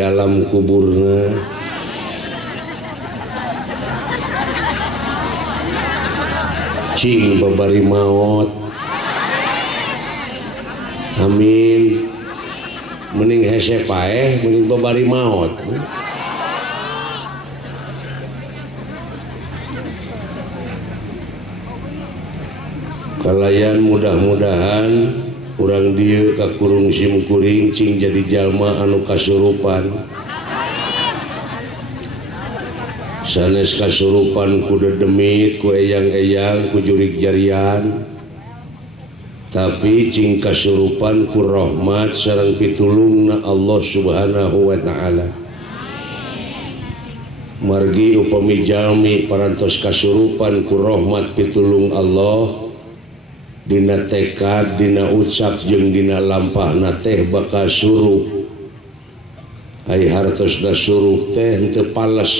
di alam kuburna, cing babari maut. Amin. Mending hese paeh, mending babari maut. Kalayan mudah-mudahan urang dieu kakurung simkuring cing jadi jalma anu kasurupan. Sanes kasurupan ku dedemit, ku eyang-eyang, ku jurig jarian, tapi cing kasurupan ku rahmat sareng pitulungna Allah Subhanahu wa ta'ala. Margi upami jalmi parantos kasurupan ku rahmat pitulung Allah, dina tekad, dina ucap jeung dina lampahna teh bakal surup. Ai hartosna surup teh henteu pales,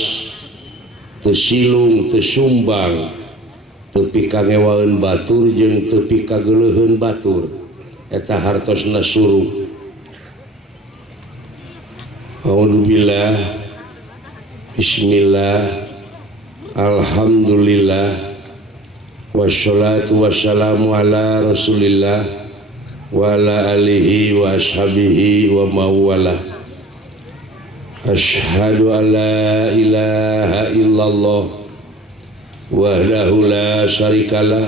teu silung, teu sumbang, teu pikangewaeun batur jeung teu pikageuleuheun batur. Eta hartosna surup. Alhamdulillah, bismillah, alhamdulillah, wassalatu wassalamu ala rasulillah wa ala alihi wa ashabihi wa mawala. Ashhadu an la ilaha illallah wahdahu la syarikalah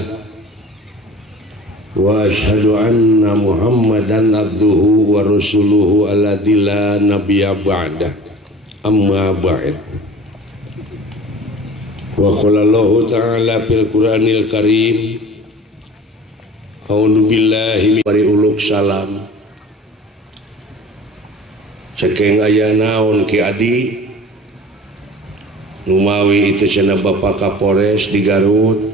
wa ashhadu anna muhammadan abduhu wa rasuluhu alladzi la nabiyya ba'dah. Amma ba'd. Wa qala Allah ta'ala fil Qur'anil Karim, a'udzu billahi min uluk salam. Cekeng aya naon ki adi numawi itu cenah Bapak Kapolres di Garut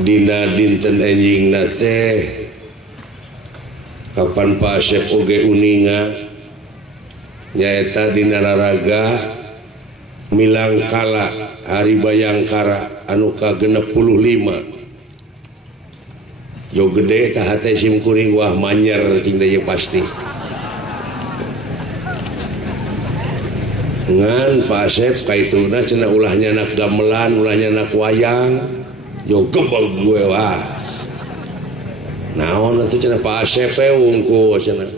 dina dinten enjingna teh kapan Pak Asep oge uninga nyaeta dina raraga Milangkala Hari Bayangkara anu ka-65 jo gede tah hate simkuring wah manyer cing teh pasti ngan Pak Asep kaituna cenah ulahnya anak gamelan, ulahnya anak wayang jo gebel gue wah naon atuh cenah Pak Asep wungku cenah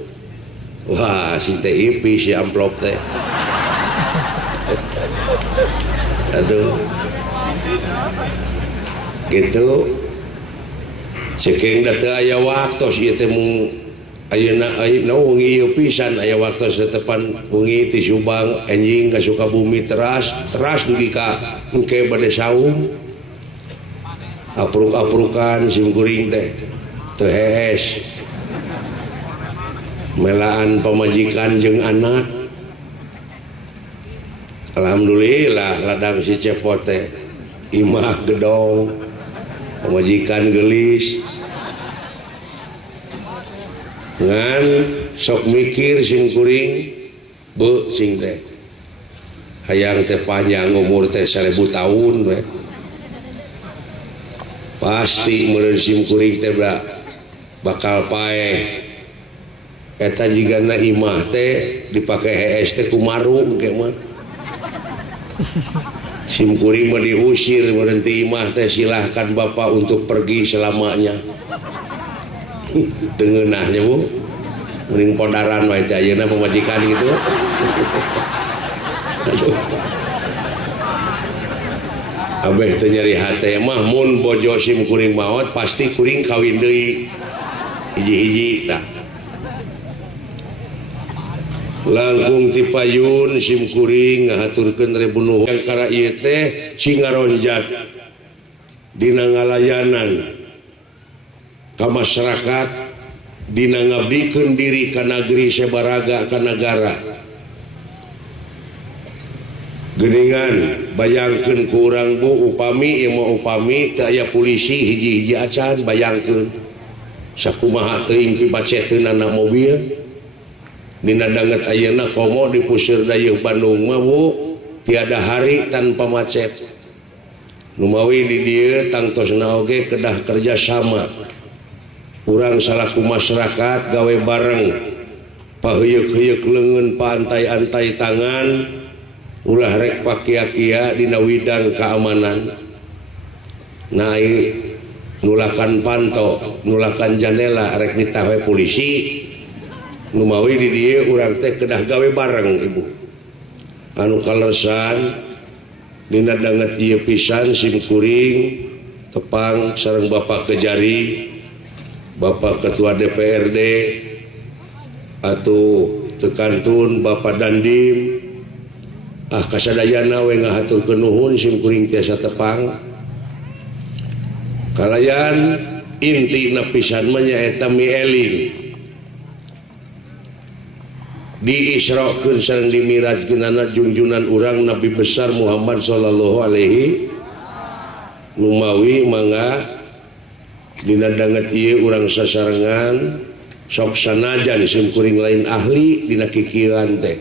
wah si teh ipi si amplop teh aduh gitu cekeng teu aya waktos ieu teh mung ayeuna wengi ieu pisan aya waktos tepan wengi ti Subang enjing ka Sukabumi teras dugi ka engke bade saung apruk-aprukan simkuring teh teu hees melaan pamajikan jeung anak. Alhamdulillah ladang si cepot teh imah gedong pamajikan gelis ngan sok mikir simkuring beu sing teh hayang teh panjang umur teh 1000 tahun we pasti meureun simkuring teh bakal paeh eta jigana imah teh dipake hees teh kumaru engke mah simkuring mah diusir berhenti imah teh silahkan Bapak untuk pergi selamanya tengenahnya bu mending podaran wae teh ayeuna pemajikan gitu abeh teh nyeri hate mah mun bojo simkuring maot pasti kuring kawin deui hiji-hiji tah langkung ti payun simkuring ngahaturkeun rebu nuhun kara ieu teh cingaronjat dina ngalayanan ka masyarakat dina ngabdikeun diri ka negeri sabaraga ka nagara geuningan bayangkeun ku urang bu upami ieu mah upami teu aya polisi hiji-hiji acan bayangkeun sakumaha teuing pibaceteunana mobil dina danget ayeuna komo di puseur dayeuh Bandung mah bu tiada hari tanpa macet numawi di dieu tangtosna oge kedah kerjasama urang salaku masyarakat gawe bareng paheyeuk-heyeuk leungeun pantai-antai tangan ulah rek pakia-kia dina widang keamanan naik nulakan panto nulakan jendela rek ditahwe polisi numawi di dieu urang teh kedah gawe bareng ibu anu kalesan dina danget ieu pisan simkuring tepang sareng Bapak Kejari Bapak Ketua DPRD atau tekantun Bapak Dandim kasadayana we ngahaturkeun nuhun simkuring tiasa tepang kalayan inti pisan mah nyaeta mieling diisrokeun sareng dimirajkeunana junjunan urang Nabi besar Muhammad sallallahu alaihi numawi mangga dina danget ieu urang sasarengan sok sanajan simkuring lain ahli dina kikiran teh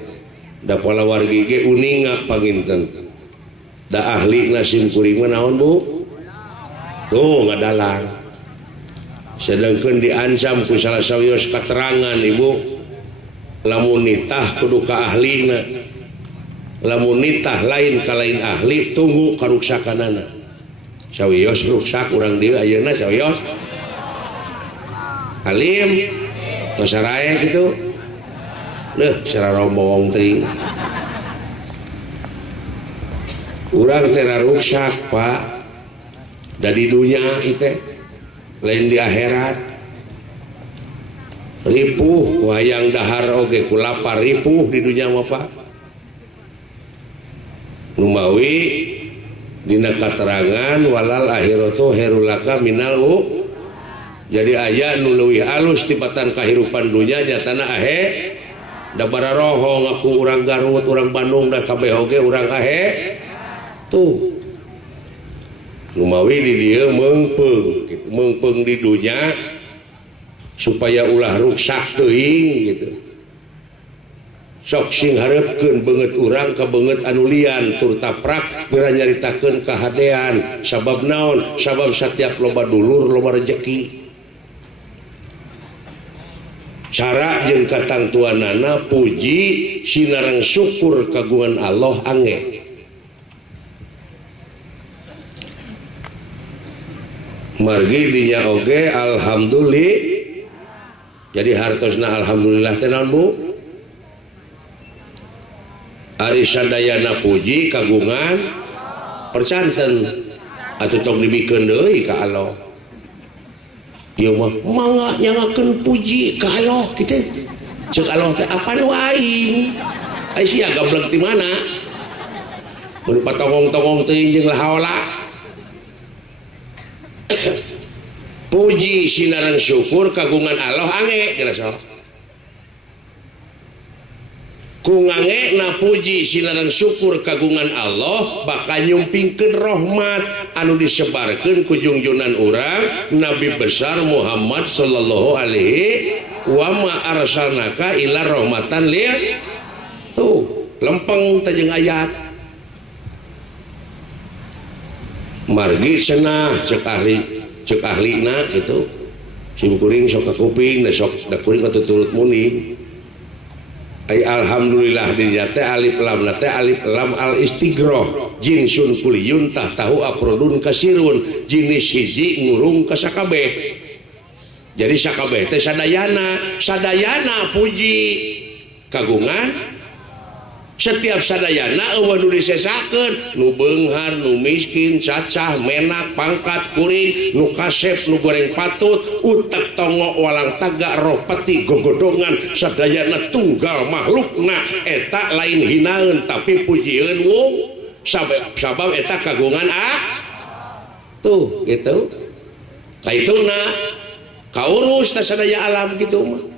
da pola wargi ge uninga panginten da ahli na simkuring mah naon Bu tuh ngadalang sedangkeun diancam ku salah sawios katerangan Ibu lamun nitah kudu ka ahlina lamun nitah lain ka lain ahli tunggu karuksakanana sawios ruksak urang dieu ayeuna sawios alim tos saraya kitu secara rombong teuing urang teh ruksak Pak da di dunya itu lain di akhirat ripuh ku hayang dahar oge ku lapar ripuh di dunya mah Pak numawi dina katerangan walal akhiratu herulaka minal jadi aya nu leuwih alus tibatan kahirupan dunya nyatana ahe da bararoho ngaku urang Garut urang Bandung da kabeh oge urang ahe tuh numawi di dieu meungpeung di dunya supaya ulah ruksak teuing gitu sok sing hareupeun beungeut urang ka beungeut anu lian tur taprak geura nyaritakeun kahadean sabab naon sabab setiap loba dulur loba rezeki cara jeung katangtuanana puji sinareng syukur kagungan Allah angge margi dinya oge alhamdulillah jadi hartosna alhamdulillah teh naon Bu ari sadayana puji kagungan percanten atuh tong dibikeun deui ka Allah ieu mah mangga nyangakeun puji ka Allah kitu ceuk Allah teh apa nu aing ai sia gablek ti mana berupa tongong-tongong teuing jeung lahaula puji sinaran syukur kagungan Allah ange gerasa kungange na puji sinaran syukur kagungan Allah bakal nyumpingkeun rahmat anu disebarkeun ku junjunan urang Nabi besar Muhammad sallallahu alaihi wa ma arsalnaka illa rahmatan lil tuh lempeng teh jeung ayat margi cenah cek ahlina gitu simkuring sok ka kuping da sok da kuring katuturut muni ay alhamdulillah dinya teh alif lam teh alif lam al istighroh jinsun kuliyun tah tahu aprodun kasirun jinis hiji ngurung ka sakabeh jadi sakabeh teh sadayana puji kagungan setiap sadayana eueuh nu disesakeun nu beunghar nu miskin cacah menak pangkat kuring nu kasep nu goreng patut utek tongo walang taga roh peti gogodongan sadayana tunggal makhlukna eta lain hinaeun tapi pujieun wong sabab eta kagungan tuh gitu kaituna kaurus teh sadaya alam kitu mah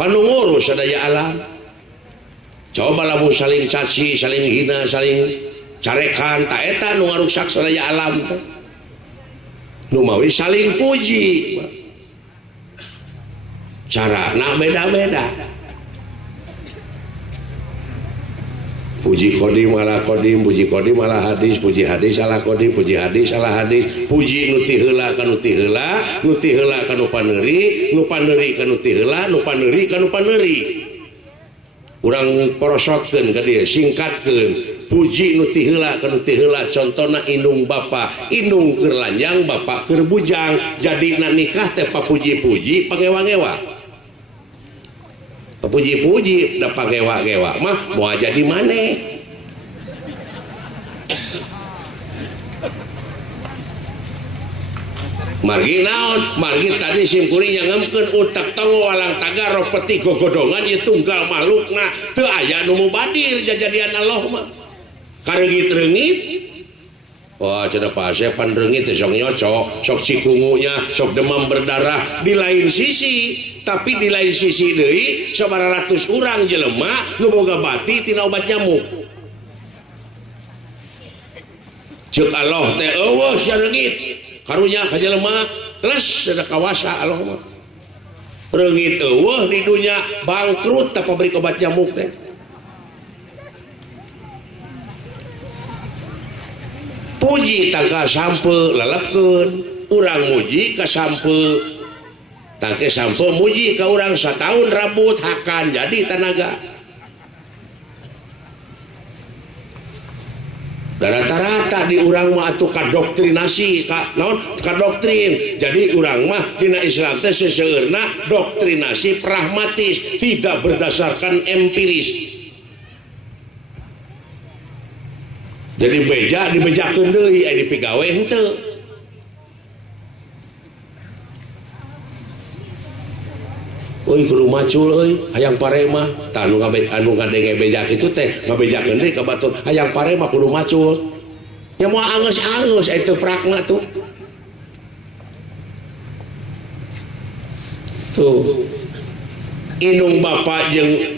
panungurus sadaya alam coba lamun saling caci saling hina saling carekan tak eta nu ngarusak sadaya alam nu mawi saling puji carana beda-beda puji kodim ala kodim, puji kodim ala hadis, puji hadis ala kodim, puji hadis ala hadis, puji nuti heula ka nuti heula, nuti heula ka nu paneuri, nu paneuri ka nuti heula, nu paneuri ka nu paneuri. Urang porosotkeun ka dieu, singkatkeun, puji nuti heula ka nuti heula, contona indung bapa, indung keur lanjang, bapa keur bujang, jadina nikah teh papuji-puji pangewa-ngewa. Puji-puji da pagewa-gewa mah moal jadi maneh. Margi naon? Margi tadi simkuring nyangemkeun utak tongo walang taga ropeti gogodongan ieu tunggal makhlukna teu aya nu mubadir jajadian Allah mah. Kareungit-reungit. Wah, cenah paseh pan reungit teh sok nyocok, sok cikungunya, sok demam berdarah di lain sisi. Tapi di lain sisi deui sabaratus urang jelema nu boga bati tina obat nyamuk. Ceuk Allah teh eueuh sareungit karunya ka jelema les ada kawasa Allah mah. Reungit eueuh di dunya bangkrut teh pabrik obat nyamuk teh. Puji tangka sampe lelepkeun, urang muji ka sampe tangke sampe muji ka urang sataun rambut hakan jadi tanaga. Dan rata-rata di urang mah atuh kadoktrinasi ka naon kadoktrin. Jadi urang mah dina Islam teh seseueurna doktrinasi pragmatis, tidak berdasarkan empiris. Jadi beja dibejakeun deui aya dipigawe henteu. Euy kudu macul euy hayang pare mah tah anu ngadenge beja kitu teh ngabejakeun deui ka batur hayang pare mah kudu macul. Nya moal angeus-angeus eta pragma tuh. Tuh. Indung bapak jeung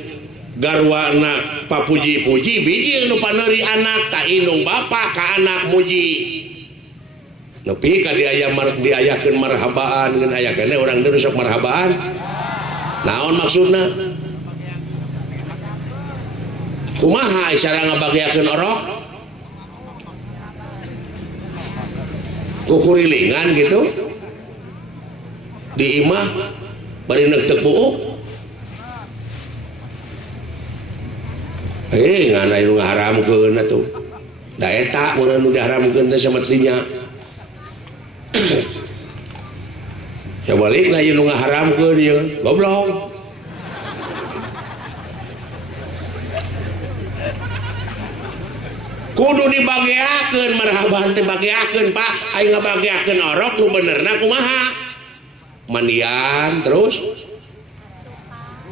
garwana papuji-puji biji nu paneuri anak tak indung bapa ka anak muji nepi ka diayakeun marhabaan ngeun aya keneh urang deui sok marhabaan naon maksudna kumaha isara ngabagiakeun orok kukurilingan gitu di imah bari neuk teu buuk. Ngana nu ngaharamkeun atuh. Da eta mun nu diharamkeun teh sametinya. Sabalikna ieu nu ngaharamkeun ieu goblok. Kudu dibagiakeun marhaban teh bagiakeun Pak, aing ngabagiakeun orok nu benerna kumaha? Mandian terus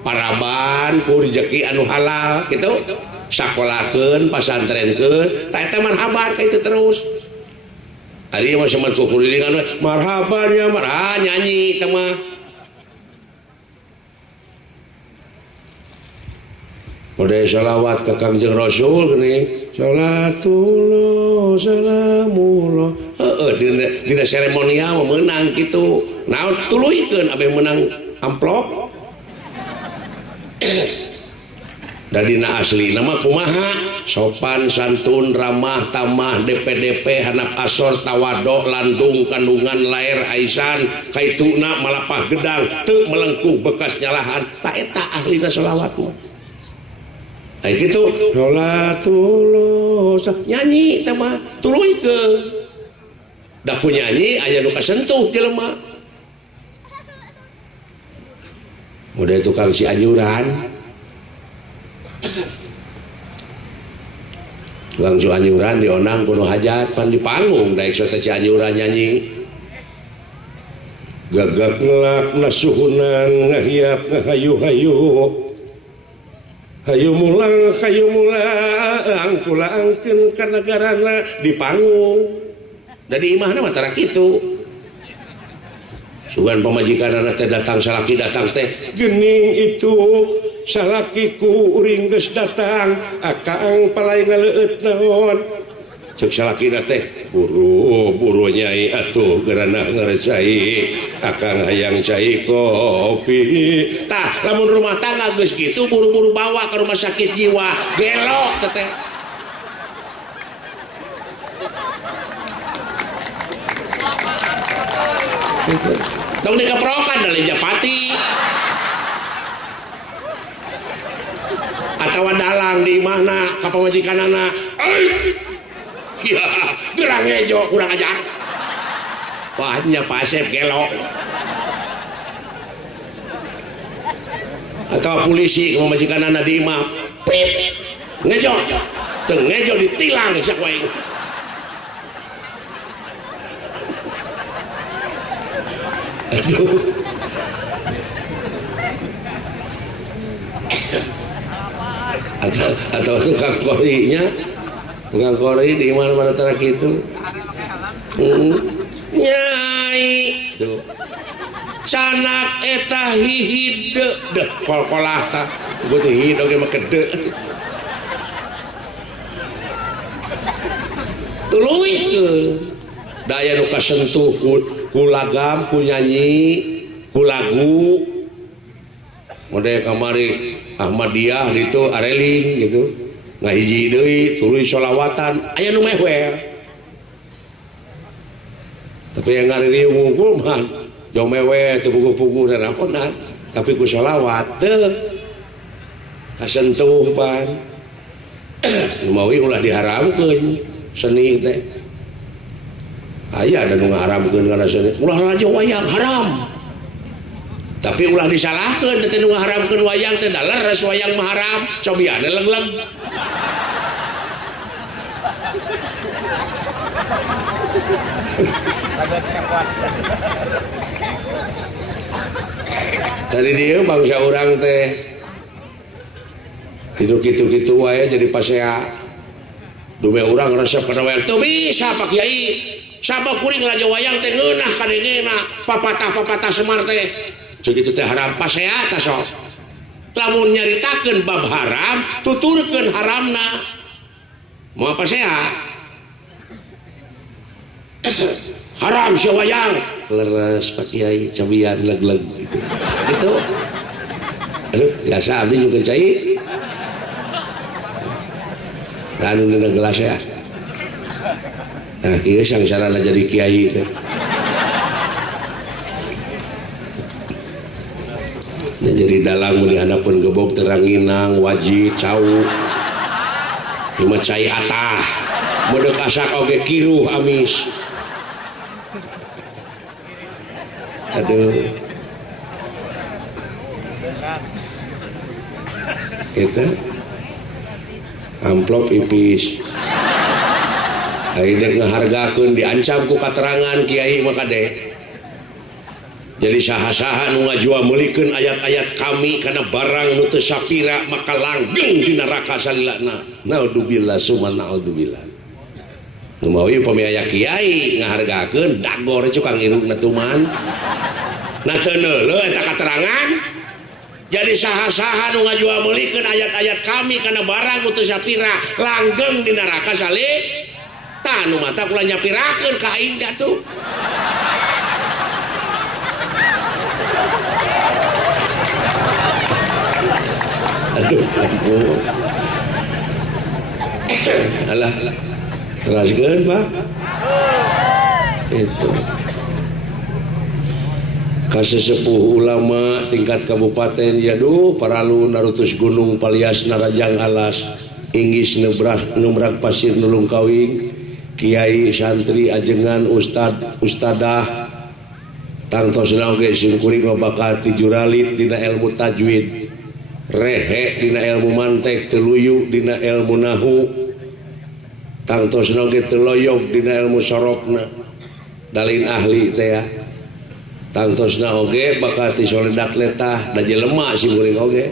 paraban ku rezeki anu halal gitu. Sakolakeun pasantrenkeun tah eta marhaban ka itu terus ari mah semen kukurilingan marhaban ya nyanyi teh mah Ode salawat ke Kangjeng Rasul geuning salatullah salamullah dina seremonial meunang kitu naon tuluikeun abe meunang amplop dadina asli nama kumaha sopan santun ramah tamah DP hanap asor tawadok landung kandungan lair aisan kaituna malapah gedang teu melengkung bekas nyalahan tak eta ahlina selawat mah ai kitu salatullah nyanyi teh mah tuluikeun da ku nyanyi aya nu kasentuh jelema mudah tukang si anjuran tukang Cianjuran dionang kuno hajat pan di panggung daek sote Cianjuran nyanyi gagak ngelak nasuhunan ngahiap ngahayu-hayu hayu mulang kulangkeun ka negarana di panggung dari imahna mah tara kitu sugan pamajikan anak teh datang salaki datang teh geuning itu salakiku uring geus datang akang palai ngaleueut naon ceuk salakina teh buru nyai atuh geurana ngaresai akang hayang cai kopi tah lamun rumah tangga geus kitu buru-buru bawa ke rumah sakit jiwa gelok teh gitu. Tong dikeprokan dari Japati atau dalang di mana kapamajikanana ya gerang ejo kurang ajar wahnya pasep gelok atau polisi kapamajikanana di imam pip ngejo teng ngejo ditilang sak wae aduh atau tukang kori di mana-mana tanah gitu nyai tuh canak eta hihide deh kol-kolah ta gue tuh hihide oke mah kede tuluy daya nu kasentuh ku lagam ku nyanyi ku lagu model kamari Ahmadiyah gitu areling gitu ngahiji deui tuluy sholawatan aya nu mehwer tapi yang ngaririung ngungkul mah jong mewe teu pugu-pugu naonan tapi ku sholawat teu kasentuh pan mawi ulah diharamkeun seni teh aya ada nu ngaharamkeun kana seni ulah laju wayang haram tapi ulah disalahkan teh nu ngaharamkeun wayang teh dalar ras wayang mah haram cobiana leug-leug tadi dia bangsa orang teh gitu-gitu wae jadi pasea dume urang resep kana wayang teu bisa Pak Kiai sabab kuring lajo wayang teh ngeunah ka dengena papatah-papatah Semar teh segitu teh haram pasea ta sok lamun nyaritakeun bab haram tuturkeun haramna moal pasea haram si wayang leres Pak Kiai cabian leg-leg gitu aduh biasa abdi juga cai anu dina gelas ya nah kieu sangsarana jadi kiai teh nah, jadi dalang meni handapun gebok teranginang wajib cau ima cai atah mode kasak oge kiruh amis aduh kita amplop ipis akhirnya ngehargakeun diancam ku katerangan kiai maka deh jadi saha-saha nu ngajual meulikeun ayat-ayat kami karena barang nu teu sapira maka langgeng di neraka salilana naudzubillah summa naudzubillah nu mawi upami aya kiai ngahargakeun dagor cukang irungna tuman na teu neuleuh eta katerangan jadi saha-saha nu ngajual meulikeun ayat-ayat kami karena barang nu teu sapira langgeng di neraka salih tah nu mata kula nyapirakeun ka aing tuh aduh ampun alah teraskeun Pak itu kasesepuh ulama tingkat kabupaten yaduh paralu narutus gunung palias narajang alas inggis numrak pasir nulung kawing kiai santri ajengan ustadah tangtosna oge singkuring babakati juralit dina ilmu tajwid rehe dina ilmu mantek teluyu dina ilmu nahu tangtosna oge teloyog dina ilmu sorokna dalin ahli teh ya tangtosna oge bakati soledat letah da jelema singkuring oge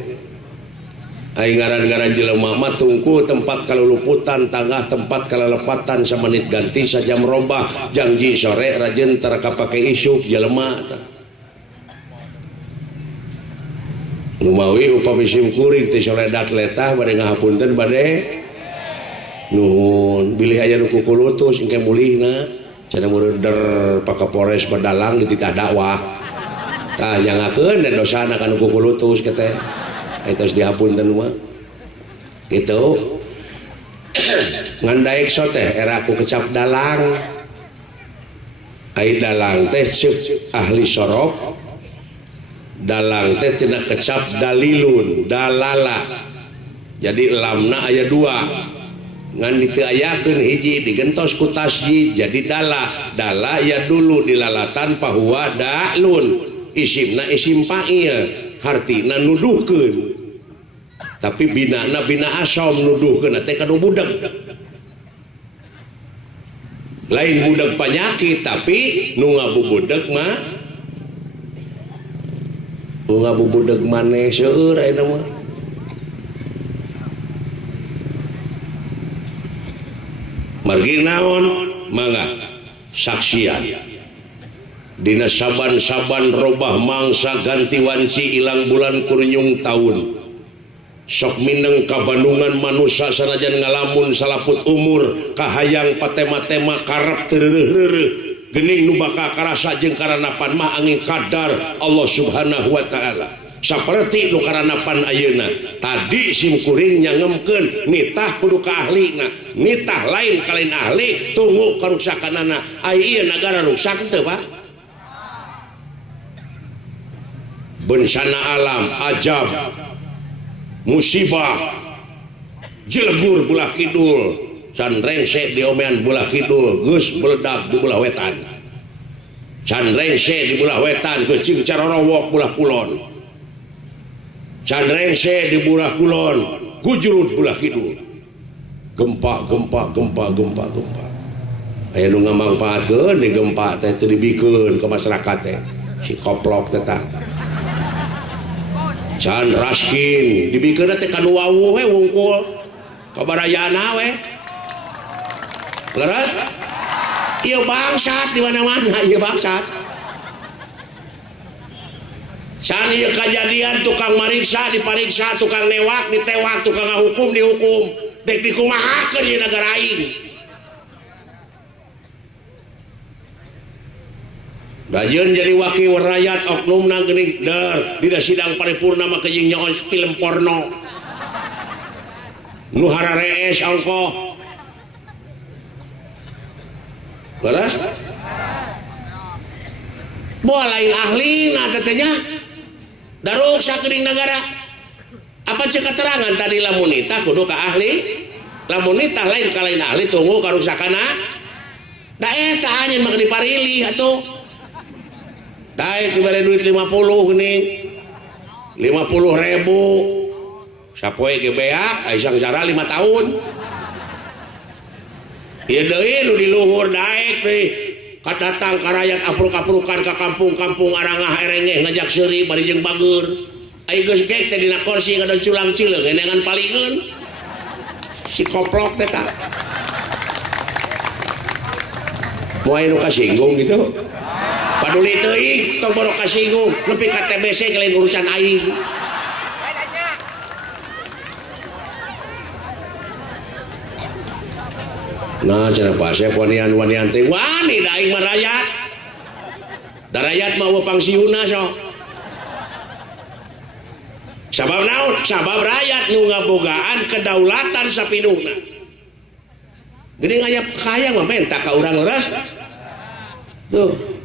aing ngaran-ngaran jelema mah tungku tempat kaluluputan tangah tempat kalelepatan samanit ganti sajam robah janji sore rajeun tara kapake isuk jelema numawi upami simkuring ti soledat letah bade ngahapunten bade nuhun bilih aya nu kukulutus engke mulihna cenah mureuder pakapores badalang di titah dakwah tah nyangakeun dan dosana kana kukulutus keteh etos dihapunten mah gitu ngan daek so teh era aku kecap dalang ai dalang teh ceuk ahli sorok dalang teh tina kecap dalilun dalala jadi lamna aya dua ngan diteayakeun hiji digentos ku tasjid jadi dala ya dulu dilalatan pahuwa da'lun isimna isim fa'il hartina nuduhkeun tapi binana bina asom nuduhkeun teh kanu budak lain budak penyakit tapi nu ngabubudeug mah nu ngabubudeug maneh seueur ayeuna mah margi naon mangga saksian dina saban-saban robah mangsa ganti wanci ilang bulan kurnyung taun sok mineng ka Bandungan manusia sanajan ngalamun salaput umur kahayang patema-tema karep tereureureuh geuning nu bakal karasa jeung karanapan mah angin kadar Allah Subhanahu wa taala saperti nu karanapan ayeuna tadi simkuring nyangemkeun nitah kudu ka ahlina nitah lain ka lain ahli tunggu karuksakanana ai ieu nagara rusak teu Pak bencana alam ajab musibah jelegur belah kidul can rengse diomean belah kidul geus meledak di belah wetan can rengse di belah wetan geus cing carorowok belah kulon can rengse di belah kulon gujurut belah kidul gempa aya nu ngamangpaatkeun di gempa teh teu dibikeun ka masyarakat teh si koplok teh tah can raskin dibikeun teh kanu wawuh we wungkul kabarayana we leres ieu bangsat di mana-mana ieu bangsat can ieu kajadian tukang mariksa dipariksa tukang newak ditewak tukang ngahukum dihukum dek dikumahakeun ieu nagara aing Dajeun jadi wakil rakyat oknumna geuning dar dina sidang paripurna mah kejing nyaon film porno nu hararees ongkoh beres boa lain ahlina tetenya daruksa geuning negara apa cek keterangan tadi lamun nitah kudu ka ahli lamun nitah lain ka lain ahli tunggu karuksakana da eta anjeun mah diparilih atuh daek diberi duit 50 geuning 50.000 sapoe ge beak aisang cara 5 tahun ieu deui nu di luhur daek deui kadatang ka rakyat apruk-aprukan ka kampung-kampung arangah erengeh ngajak seuri bari jeung bageur ai geus gek teh dina kursi ngadon culang cileung ngenengan palingeun si koplok teh tah moal nu kasinggung gitu paduli teuing tong baru kasinggung nepi ka TBC lain urusan aing nah cenah pasep wanian-wanian teh wani da aing mah rakyat da rakyat mah pangsiuna sok sabab naon sabab rakyat nu ngabogaan kedaulatan sapinuhna geuning aya kaya mah menta ka urang leres tuh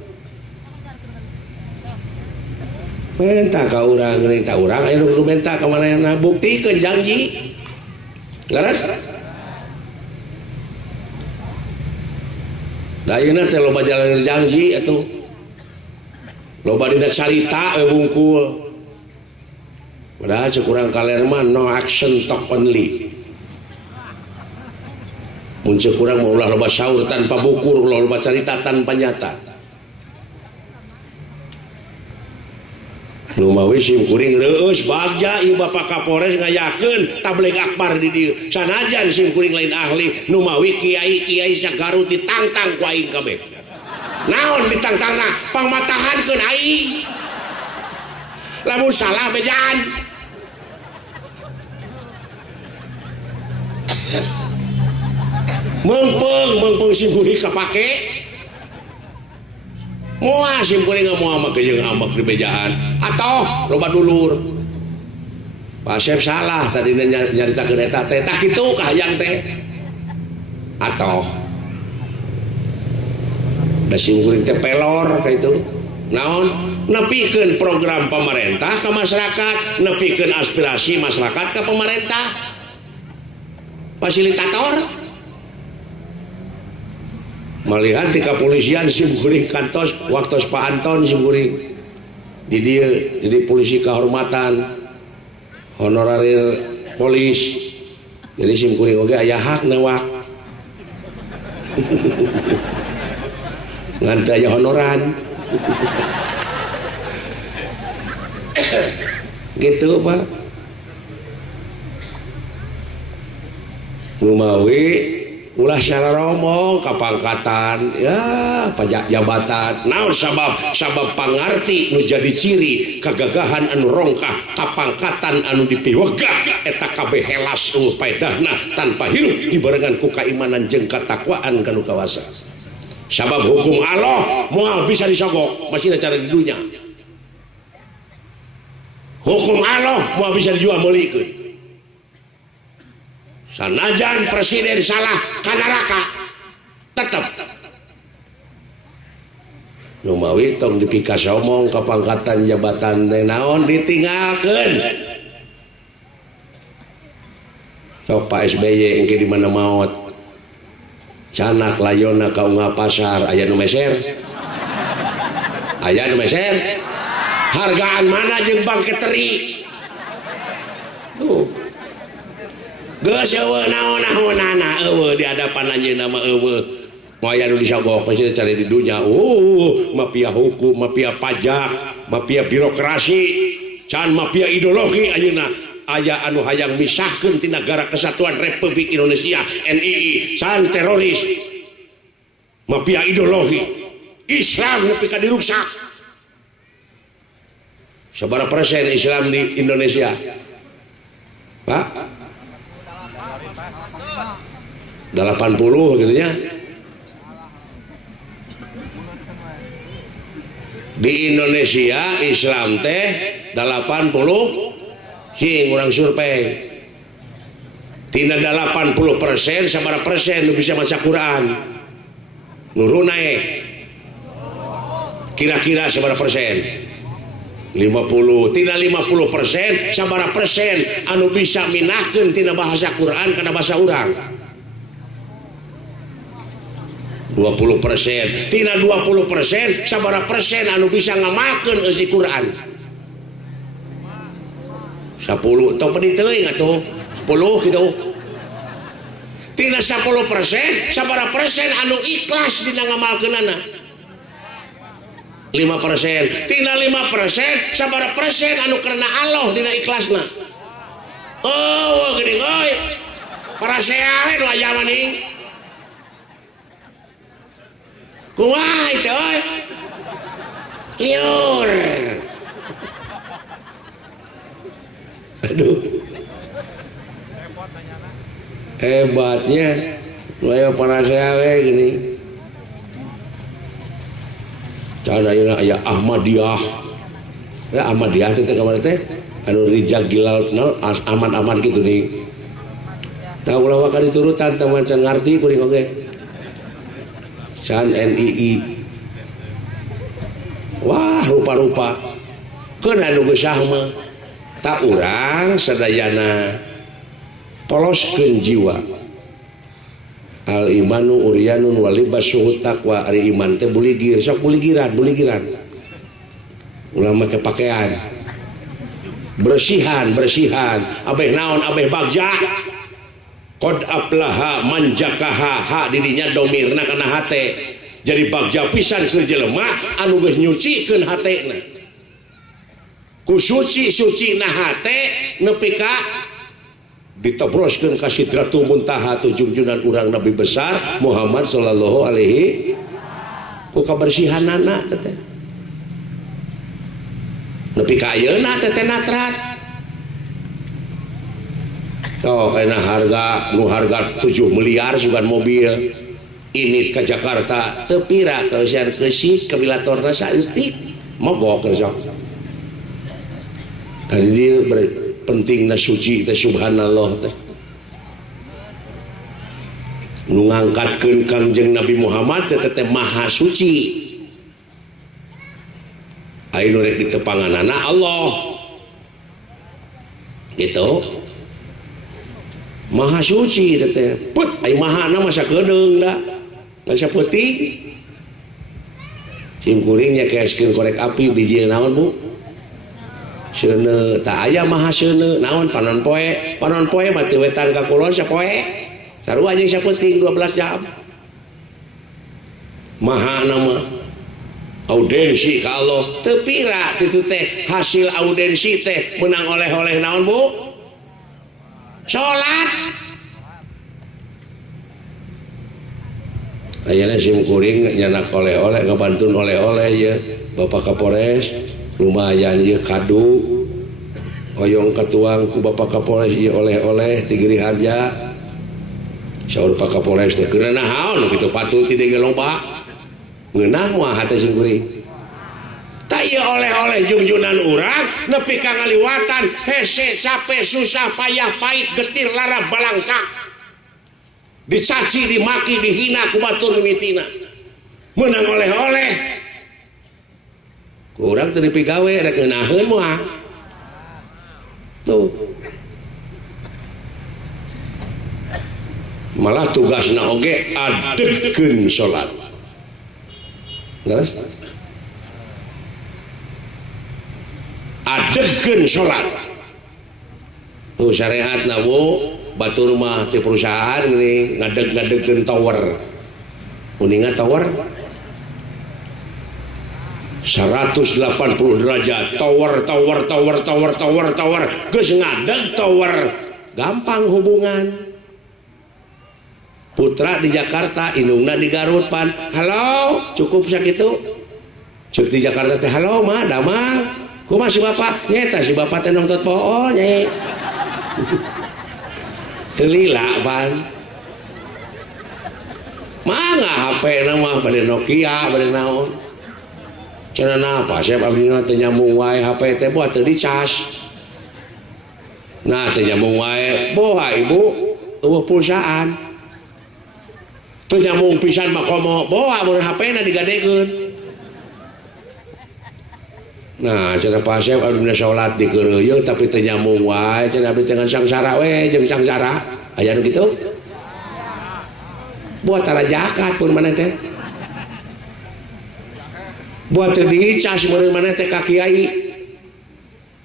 menta ka urang geuning ta urang aya nu menta ka manehna buktikeun janji leres da ayeuna teh loba jalan janji atuh loba dina carita we wungkul padahal cek urang kaler mah no action talk only mun cek urang mah ulah loba saur tanpa bukur ulah loba carita tanpa nyata nu mawi simkuring reueus bagja ieu Bapak Kapolres ngayakeun tabligh akbar di dieu sanajan simkuring lain ahli nu mawi kiai-kiai sagarut ditantang ku aing kabeh naon ditantangna pangmatahankeun aing lamun salah bejaan meungpeung simkuring kapake moal simkuring moal mah kejeung amek di bejaan atoh loba dulur pasep salah tadi nyaritakeun eta teh tah kitu kahayang teh atoh simkuring teh pelor kayak itu naon nepikeun program pemerintah ke masyarakat, nepikeun aspirasi masyarakat ke pemerintah, fasilitator. Melihat di kepolisian simkuring kantos waktu Pak Anton simkuring jadi polisi kehormatan honorarir polis, jadi simkuring oge aya hak newak ngan aya honoran gitu Pak. Lumawi ulah secara romong kapangkatan ya pajak jabatan naon sabab pangarti nu jadi ciri kegagahan anu rongkah kapangkatan anu dipiwegah eta kabeh helas paedahna tanpa hirup dibarengan ku kaimanan jeung katakwaan kanu kawasa. Sabab hukum Allah moal bisa disogok masih cara di dunia. Hukum Allah moal bisa dijual meulikeun. Sanajan presiden salah ka neraka tetep lumawi tong dipikas omong kapangkatan jabatan naon ditinggalkeun. Sok Pak SBY engke di mana maot canak layona ka unggah pasar aya nu meser, aya nu meser, hargaan mana jeung bangketeri tuh geus eueuh naon-naonana eueuh di hadapan anjeunna mah eueuh moal aya nu disogok pasti cari di dunya mafia hukum, mafia pajak, mafia birokrasi, can mafia ideologi ayeuna aya anu hayang misahkeun ti Nagara Kesatuan Republik Indonesia NII can teroris mafia ideologi Islam nepi ka diruksak. Sabaraha persen Islam di Indonesia Pak? 80 gitu ya. Di Indonesia Islam teh 80 sing urang survei. Tina 80% sabaraha persen nu bisa maca Quran? Nurun naik. Kira-kira sabaraha persen? 50. Tina 50% sabaraha persen anu bisa minahkeun tina bahasa Quran kana bahasa urang? 20%. Tina 20% sabaraha persen anu bisa ngamalkeun eusi Quran? 10. Tong pedi teuing atuh 10 gitu. Tina 10% sabaraha persen anu ikhlas dina ngamalkeunana? 5%. Tina 5% sabaraha persen anu karena Allah dina ikhlasna? Oh geuning euy. Para seahe nu aya maning. Kumaha itu euy? Liur. Aduh. Hebatnya aya para seawe gini. Cara aya Ahmadiyah. Ya Ahmadiyah teh kamana teh anu Rijal Gilal aman-aman gitu nih. Tahu ulah kan diturutan teman can ngarti kuring oge. Can NII. Wah rupa-rupa keun anu geus sah mah tak urang sadayana poloskeun jiwa. Al imanu uryanun walibasuhu taqwa. Ari iman teh buligir, sok buligiran ulah make pakaian bersihan abeh naon abeh bagja qad aflaha man jakaha ha dirinya domirna kana hate jadi bagja pisan keur jelema anu geus nyucikeun hatena ku suci-sucina hate nepi ka ditobroskeun ka Sidratul Muntaha junjunan urang Nabi besar Muhammad sallallahu alaihi ku kabersihanana teh nepi ka ayeuna teh natrat. Oh, enak harga 7 miliar sugan mobil ini ke Jakarta tepira ke usian kesih kebilatorna saeutik mogok kerja kali dia pentingna suci teh subhanallah teh nu ngangkatkeun Kangjeng Nabi Muhammad teh maha suci aya nu rek ditepanganana Allah gitu maha suci teh put aya mahana masa kedeung da masa peuting simkuring nya kaeskeun korek api biji naon Bu seuneu tak aya maha seuneu naon panon poe mah teu wetan ka kulon sapoe sarua jeung sapenting 12 jam maha nama audensi ka Allah teu pira kitu teh hasil audensi teh menang oleh-oleh naon Bu salat ayeuna simkuring nyanak oleh-oleh ngabantun oleh-oleh ya Bapak Kapolres lumayan ya kado oyong katuang ku Bapak Kapolres ya oleh-oleh tigiri harja saur Pak Kapolres teh keuna naon kitu patut ti ge loba ngeunah moal hate simkuring tak ieu oleh-oleh junjunan urang nepi ka ngaliwatan hese capek susah payah pahit getir lara balangsa dicaci dimaki dihina ku batur mimitina menang oleh-oleh kurang teu dipigawe rek ngeunaheun moal tuh malah tugasna oge adegkeun salat terus adegkeun salat tuh syariatna Bu batur mah di perusahaan ini ngadeg-ngadegkeun tower kuningan tower 180 derajat tower geus ngadeg tower gampang hubungan putra di Jakarta indungna di Garut pan halo cukup sakitu cuk di Jakarta teh halo mah damang kumaha si bapak nyeta si bapak teh nongtot pool nyai telila pan mangga HP nama bade Nokia bade naon cenah apa saya abdi teh nyambung wae HP teh buat teu dicas nah teh nyambung wae boha ibu eueuh pulsaan teu nyambung pisan mah komo boha mun HP-na digadekeun nah cenah Pak Asep abdi salat di keureuyeung tapi teu nyambung wae cenah abdi teh sangsara we jeung sangsara aya nu kitu buat tara zakat pun maneh teh buat teu dicas meureun maneh teh ka kiai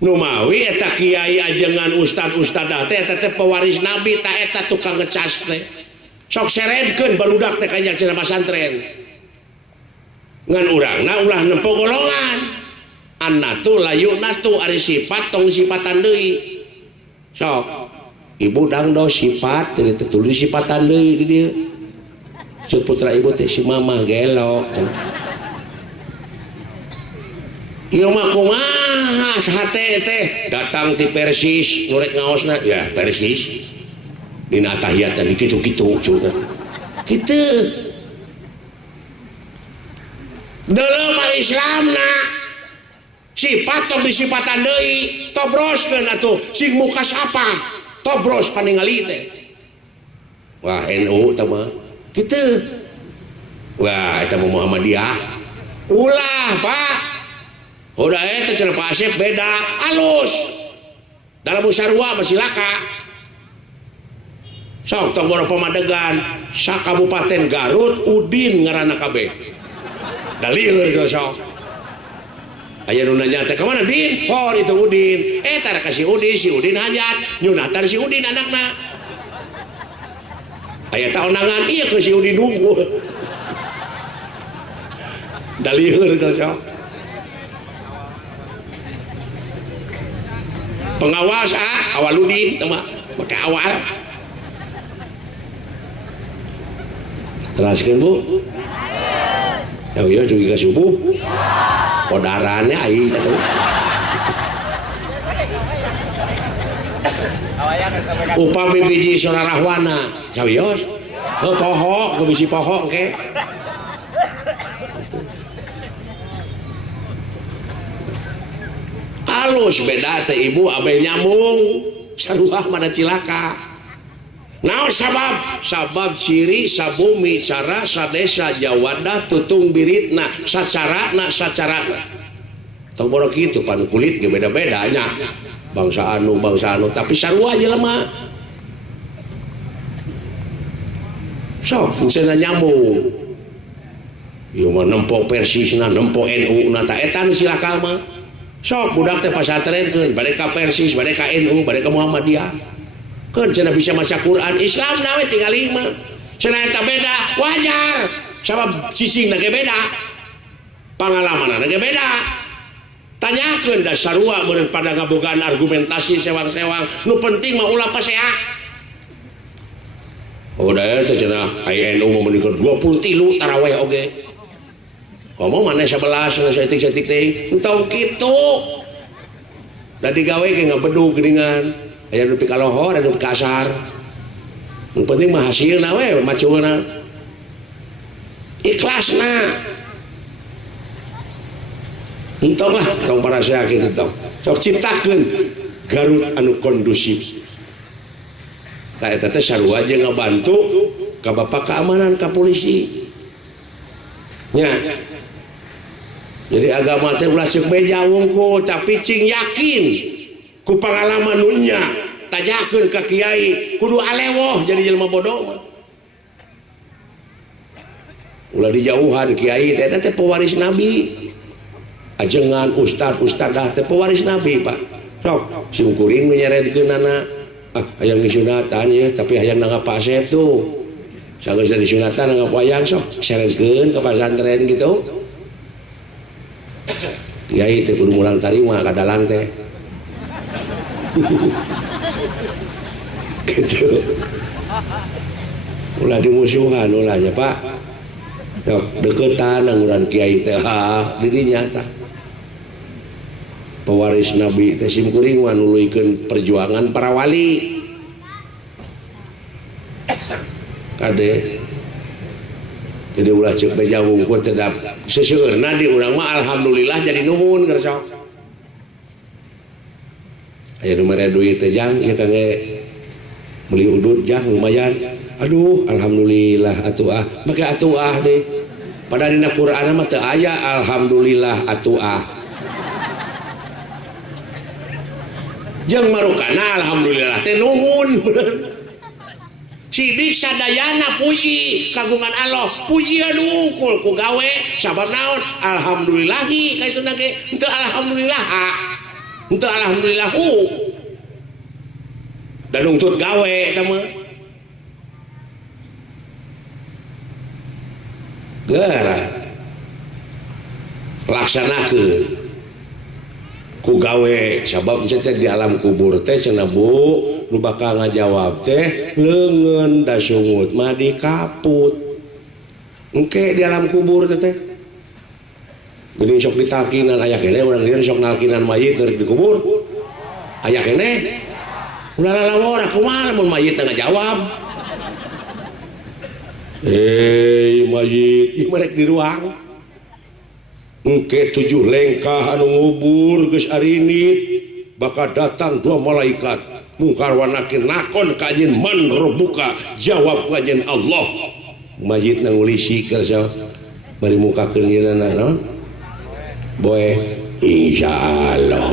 nu mawi eta kiai ajengan ustad-ustadah teh eta teh pewaris nabi ta eta tukang ngecas teh sok seredkeun barudak teh ka cenah pasantren ngan urangna ulah nempo golongan annatu layunatu ari sifat tong sifatan deui sok ibu dangdo sifat teu tulis sifatan deui di dieu ceuk putra ibu teh si mama gelok ieu mah kumaha hate teh datang ti Persis nu rek ngaosna ya Persis dina tahiyatan kitu-kitu cenah kitu dalam Islamna sifat tong disifatan deui tobroskeun atuh sing muka sapa tobros paningali teh wah NU teh mah kitu wah eta mah Muhammadiyah ulah Pak udah eta cenah Pak Asep beda alus dalam musyawarah masih laka sok tong boro pamadegan sakabupaten Garut Udin ngaranna kabeh dalil geus sok aya nu nanya teh ka mana Din hor itu Udin eta rek si Udin hajat nyunatan si Udin anakna aya ta onangan ieu ke si Udin nunggu dalil geus sok pengawas Awaludin teh mah make awal teraskeun Bu ya juga subuh kodarannya aing kata upami biji sorarahwana cawios poho ke biji poho ke halus beda teh ibu abe nyambung sarua mana cilaka naon sabab ciri sabumi cara sadesa jawada tutung biritna sacarana tong borok kitu pan kulit ge beda-beda nya bangsa anu tapi sarua jelema sok cenah nyambung ieu mah nempo persisna nempo NU na ta eta nu silakan mah sok budak teh pasatrenkeun bade ka Persis bade ka NU bade ka Muhammadiyah keun cenah bisa maca Quran Islam na we tinggal 5 cenah eta beda wajar sabab cicingna ge beda pangalamanna ge beda tanyakeun da sarua meureun pada ngabogaan argumentasi sewang-sewang nu penting mah ulah pasea da eta cenah aya NU meunikeun 23 tarawih oge ngomong mana 11 setik-setik teh entong kitu da digawe ge ngabedug geuningan aya nu pikalohor aya nu pikasar nu penting mah hasilna we maculna ikhlasna entong lah tong para syekh kitu tong sok ciptakeun Garut anu kondusif ka eta teh sarua jeung ngabantu ka bapak keamanan ka polisi nya jadi agama teh ulah ceuk beja wungkul tapi cing yakin ku pangalaman nunya tanyakeun ka kiai kudu alewoh jadi jelema bodoh mah ulah dijauhan kiai teh eta teh pewaris nabi ajengan ustad-ustadah teh pewaris nabi Pak sok simkuring nyaredkeunana hayang disunatan ya tapi hayang nangap pasep tuh sageus disunatan nangap wayang sok serenkeun ka pesantren gitu kiai teh kudu mulang tarima ka dalang teh gitu ulah dimusuhan ulahnya Pak sok deketan angguran kiai teh di dinya tah pewaris nabi teh simkuring nuluykeun perjuangan para wali kade jadi ulah ceuk beja wungkul tedap seseueurna di urang mah alhamdulillah jadi nuhun keur sok aya nu mere duit teh jang ieu kangge meuli udud jang lumayan aduh alhamdulillah atuh make atuh deh padahal dina Qur'an mah teu aya alhamdulillah atuh jeung marukana alhamdulillah teh nuhun sidik sadayana puji kagungan Allah pujian unggul ku gawe sabab naon alhamdulillahi kaituna ge henteu alhamdulillah henteu alhamdulillahu dan nuntut gawe eta mah geura laksanakeun ku gawe sabab teh di alam kubur teh cenah Bu nu bakal ngajawab teh leungeun da sungut mah di kaput engke di alam kubur teh geuning sok ditalkinan aya keneh urang dieu sok nalkinan mayit keur dikubur aya keneh ulah lalawor kumaha mun mayit teh ngajawab mayit ieu merek di ruang engke 7 lengkah anu ngubur geus arinit bakal datang 2 malaikat mungkar wa nakir nakon ka anjeun man rabbuka jawab ka anjeun Allah mayit nang ulisi keur sa bari mukakeun ieu naon boe insyaallah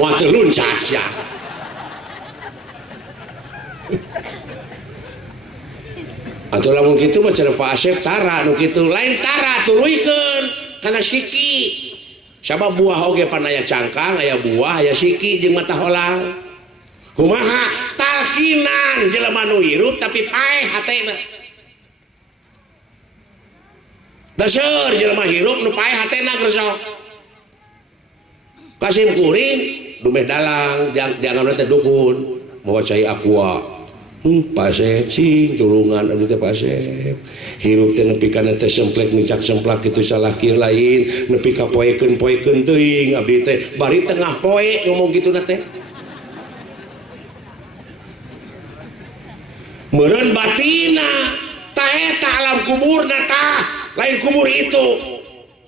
moal teu luncat sia atuh lamun kitu mah cenah Pak Asep tara nu kitu lain tara tuluykeun kana siki sabab buah oge pan aya cangkang aya buah aya siki jeung mata holang kumaha talkinan jelema nu hirup tapi paeh hatena daseur jelema hirup nu paeh hatena geus kasim kuring dumeh dalang dianggapna teh dukun mawa cai aqua Pak Asep sing tulungan anu teh Pak Asep hirup teh nepi kana teh semplek micak semplak kitu salah kieu lain nepi ka poekeun teuing abdi teh bari tengah poe ngomong kituna teh meureun batina ta eta alam kuburna tah lain kubur itu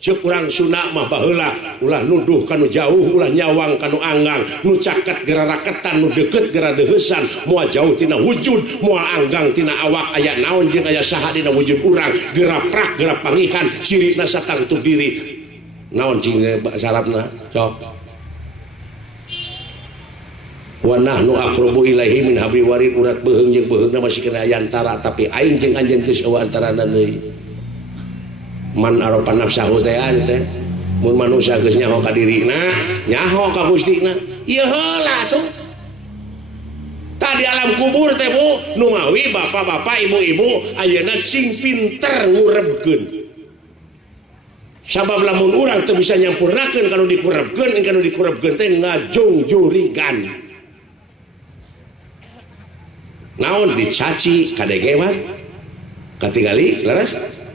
cek urang Sunda mah baheula ulah nuduh kanu jauh ulah nyawang kanu anggang nu caket gera raketan nu deket gera deuheusan moal jauh tina wujud moal anggang tina awak aya naon jeung aya saha dina wujud urang gera prak gera pangihan cirina satangtu diri naon cing sarapna sok wa nahnu aqrabu ilaihi min habli warid urat beheung jeung beheungna masih kena aya antara tapi aing jeung anjeun geus eueuh antarana deui man aropa nafsahu teh teh mun manusia geus nyaho ka dirina nyaho ka gustina ieu heula tuh tadi alam kubur teh Bu nu mawi bapak-bapak ibu-ibu ayeuna sing pinter ngurebkeun sabab lamun urang teu bisa nyampurnakeun kanu dikurebkeun teh ngajungjurigan naon dicaci kadege mah katingali laras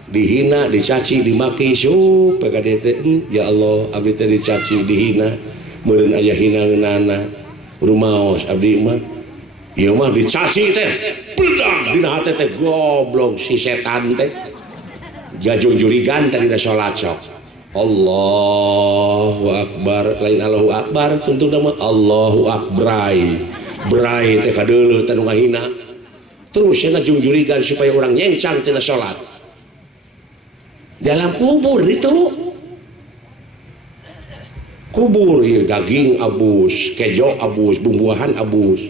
dihina dicaci dimaki sup PKDT ya Allah abdi teh dicaci dihina meureun aya hinaeunana rumaos abdi mah ieu mah dicaci teh bedag dina hate teh goblok si setan teh gajung jurigan tadi salat sok Allahu Akbar lain Allahu Akbar tuntun nama Allahu Akbrai brai teh kadeuleu teh nu ngahina terus cenah jurigan supaya orang nyencang tina salat dalam kubur itu kubur ya, daging abus kejo abus bumbuahan abus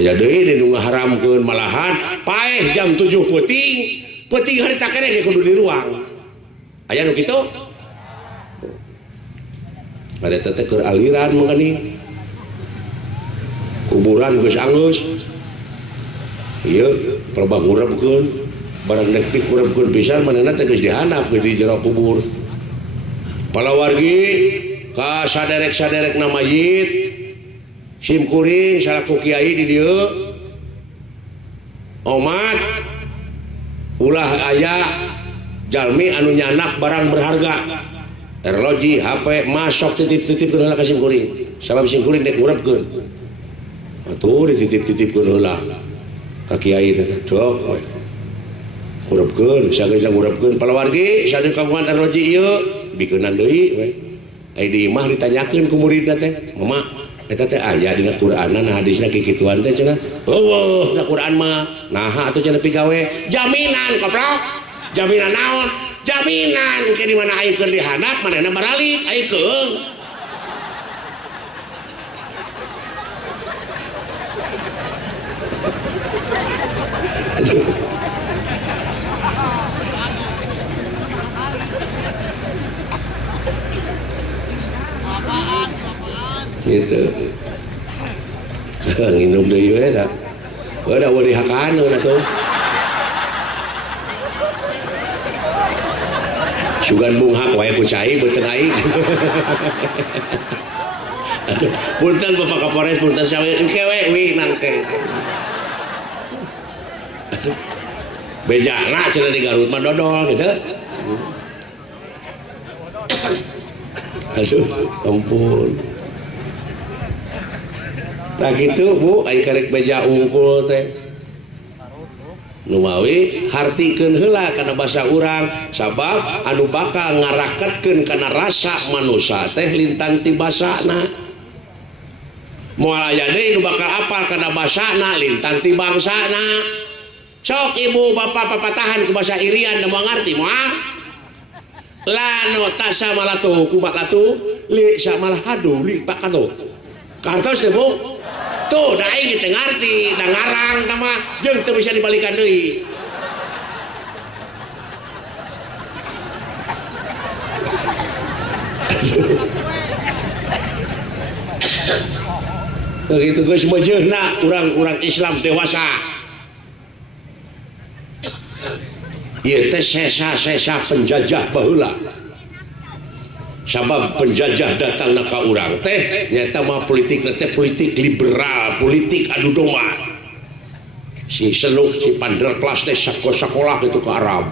aya deui nu ngaharamkeun malahan paeh jam 7 peuting harita keneh ge kudu di ruang aya nu kitu ada teh keur aliran mangani kuburan geus anggeus ieu pelebah ngurebkeun barang nepi ngurebkeun pisan manehna teh geus dihandap di jero kubur palawargi ka saderek-saderekna mayit sim kuring salaku kiai di dieu omat ulah aya jalmi anu nyanak barang berharga erloji HP masuk titip-titipkeun heula ka sim kuring sabab sim kuring dek ngurebkeun atuh dititip-titipkeun heula ka kiai teh dok ngurepkeun sageus ngurepkeun palawargi sadeuk kagungan arloji ieu bikeunan deui we ai di imah ditanyakeun ku muridna teh mama eta teh aya dina Qur'anna nah hadisna kikituan teh cenah eueuh dina Qur'an mah naha atuh cenah pigawe jaminan koplok jaminan naon jaminan ke di mana aing keur dihandap manehna baralik aing keung gitu nginum deui we da udah wari hakaneun atuh sugan bunghak wae ku cai beuteung aing punten Bapak Kapolres punten sawe engke we wi nangke bejana cenah di Garut mah dodol gitu aduh ampun tak gitu Bu aing karek beja ungkul teh nu mawi hartikeun heula kana basa urang sabab anu bakal ngaraketkeun kana rasa manusia teh lintang ti basana moal aya deui nu bakal apal kana basana lintang ti bangsana sok ibu bapak papatahan ku basa Irian da moal ngarti moal lano tasa malatu kumat atuh li samalah hadu li pakado kartos teh Bu tuh da aing teh ngarti da ngarang nama jeung teu bisa dibalikan deui begitu geus mejeuna urang-urang Islam dewasa ieu teh sesa-sesa penjajah baheula sabab penjajah datang ka urang teh nyata mah politik teh politik liberal politik adu domba si seluk si Panderplas teh sakola itu ke Arab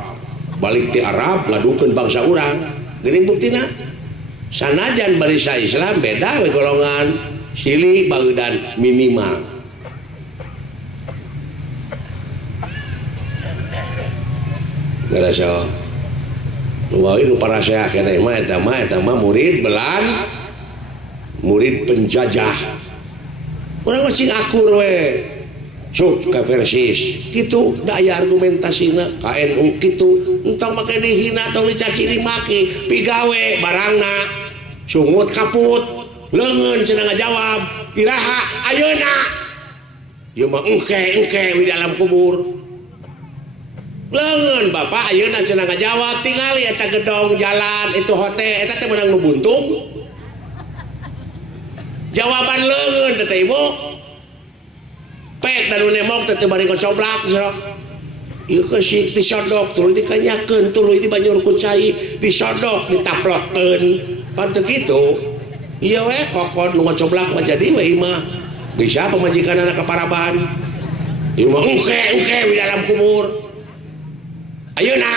balik ti Arab ngadukeun bangsa urang geuning buktina sanajan barisan Islam beda we golongan silih baeudan minimal gara so wah itu para syekh kene mah eta mah murid belan murid penjajah urang masih akur we sok ka Persis kitu da aya argumentasina ka NU kitu entong make dihina tong dicaci dimaki pigawe barangna sungut kaput leungeun cenah ngajawab iraha ayeuna ieu mah engke di dalam kubur leungeun bapak ayeuna cenah ngajawab tingali eta gedong jalan itu hotel eta teh meunang nu buntung jawaban leungeun teh ibu pek dan nemok teh bari kocoblak sok ieu keusik disodok tuluy dikanyakeun tuluy di banjur ku cai disodok ditaplokkeun pan teu kitu ieu we kokon nu ngocoblak mah jadi we mah bisa pemajikanna ka Paraban ieu mah engke di dalam kubur ayeuna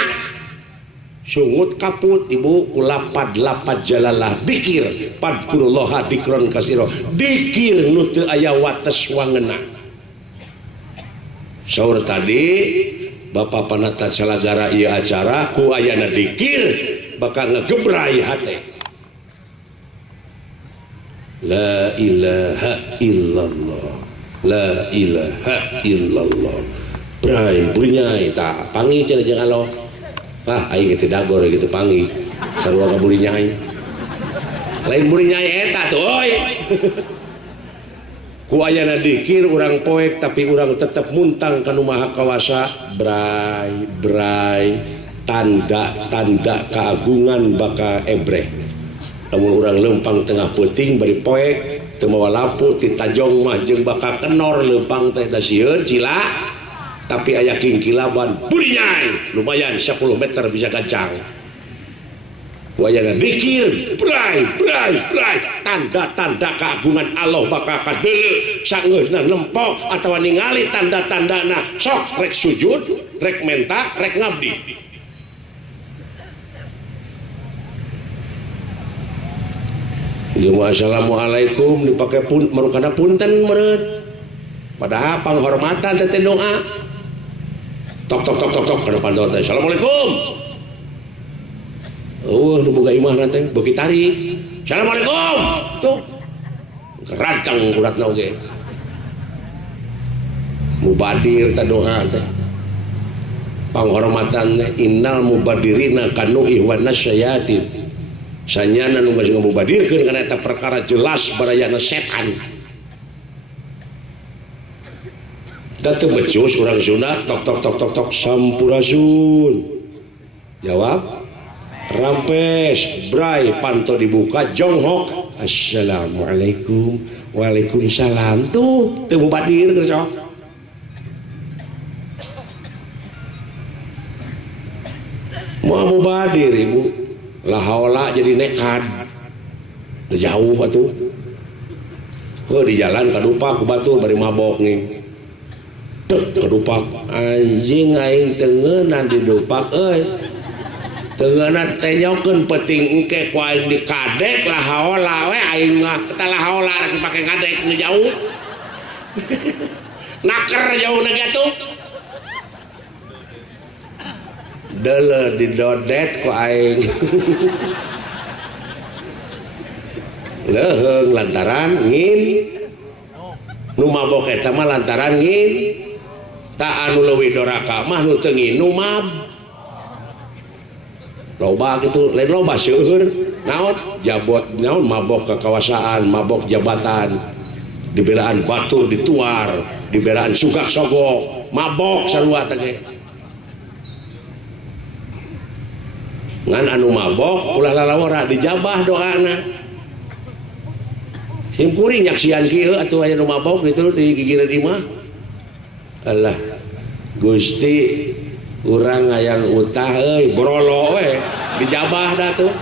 sungut kaput ibu kulapad jalalah dikir padkurullaha dikron kasiro dikir nu teu aya wates wangeuna saur tadi Bapak Panata Salagara ieu acara ku ayana dikir bakal ngegebrai hate la ilaha illallah la ilaha illallah brai burinyai ta pangi cenah jeung Allah aing teh dagor gitu pangi sarua ka burinyai lain burinyai eta tuh oi ku ayana dikir urang poek tapi urang tetep muntang kanu maha kawasa brai tanda keagungan baka ebreh lamun urang lempang tengah peuting bari poek teu mawa lampu ti tajong mah jeung baka kenor lempang teh da sieun cila tapi aya kingkilaban burinyai lumayan 10 meter bisa gancang wayana dikir brai tanda keagungan Allah bakal kadeuleu saeusna lempok atawa ningali tanda-tandana sok rek sujud rek mentak rek ngabdi Assalamualaikum dipake pun marukana punten meureun padahal panghormatan teh doa tok ke depan doa Assalamualaikum nu boga imah nanti beuki tarik Assalamualaikum tuh gerancang uratna oge mubadir ta doa teh panghormatan innal mubadirina kanu ihwana syayatin sanyana nu geus ngamubadirkeun kana eta perkara jelas barayana setan da teu becus urang sunat tok sampurasun jawab rampes brai panto dibuka jonghok assalamualaikum waalaikumsalam tuh teu mubadir geus sok mau mubadir ibu lah haula jadi nekat udah jauh atuh di jalan kadupak ku batur bari mabok nih kadupak anjing aing teungeunnan di dupak euy teungeunnan teh nyokeun peuting engke ku aing dikadek lah haula we aing mah eta lah haula rek dipake ngadek nu jauh naker jauh na atuh deuleu didodet ku aing leuheung lantaran ngin nu mabok eta mah lantaran ngin ta anu leuwih doraka mah nu teu ngin nu mab loba kitu lain loba seueur naon jabot naon mabok kekuasaan mabok jabatan dibelaan batur dituar dibelaan sugak sogok mabok sarua teh ngan anu mabok ulah lalawara dijabah doana sim kuring nyaksian kieu atuh aya nu mabok gitu di gigireun imah Allah Gusti urang hayang utah euy brolo we dijabah dah tuh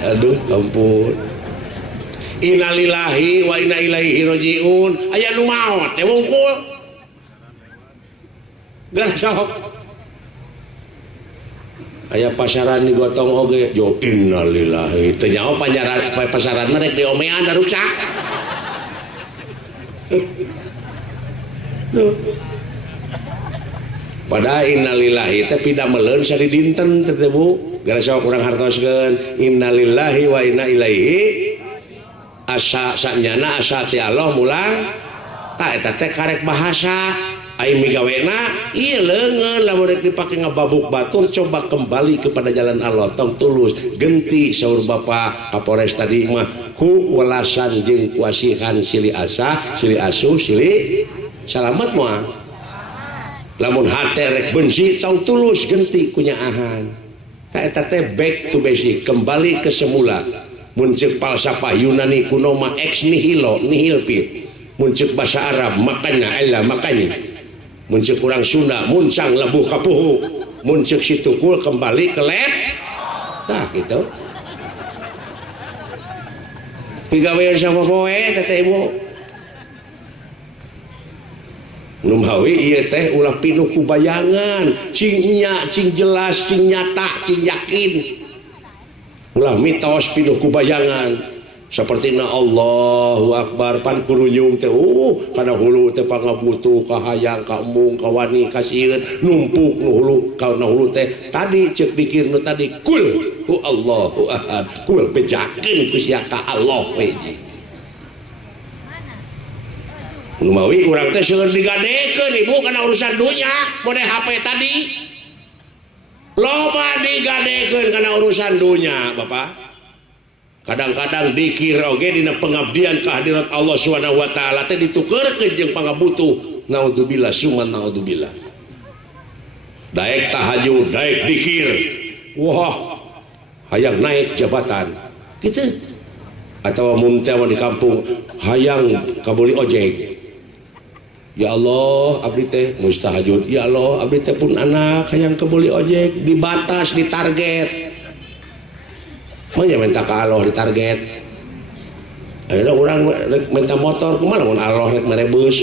aduh ampun innalillahi wa inna ilaihi rajiun aya nu maot teh wungkul gasok aya pasaran digotong oge jo innalillahi teu nyaho pasaran merek diomean da ruksak pada innalillahi tapi da meuleun sari dinten teh Bu gara sok urang hartoskeun innalillahi wa inna ilaihi asa sanyana asa ti Allah mulang ta eta teh karek bahasa ai migawena ieu leungeun lamun rek dipake ngababuk batur coba kembali kepada jalan Allah tong tulus genti saur Bapak Kapolres tadi mah ku welasan jeung kuasihan silih asa silih asuh silih salamet moal lamun hate rek benci tong tulus genti kunyaahan ta eta teh back to basic kembali ke semula mun ceuk falsafah Yunani kuno mah ex nihilo nihil pit mun ceuk bahasa Arab makanya ella makanya mun ceuk urang Sunda muncang lebuh kapuhu mun ceuk situkul kembali ke lep tah kitu pigawean sapopoe teh Ibu Numawi ieu teh ulah pinuh ku bayangan cing nya cing jelas cing nyata cing yakin ulah mitos pinuh ku bayangan sapertina Allahu Akbar pan kurunyung teh kana hulu teh pangabutuh kahayang ka embung ka wani ka sieun numpuk nu hulu ka na hulu teh tadi ceuk dikir nu tadi kul hu Allahu ahad kul bejakeun ku sia ka Allah we Lumawi urang teh seueur digadekeun Ibu kana urusan dunya model HP tadi loba digadekeun kana urusan dunya Bapak kadang-kadang dikir oge dina pengabdian kehadirat Allah Subhanahu wa taala teh ditukeurkeun jeung pangabutuh naudzubillah summa naudzubillah daek tahajud daek dikir wah hayang naik jabatan kitu atawa mun teh di kampung hayang kabuli ojek ya Allah abdi teh mustahajud ya Allah abdi teh pun anak hayang kabuli ojek dibatas ditarget manya minta ka Allah ditarget ayeuna urang minta motor kumaha lamun Allah rek merebus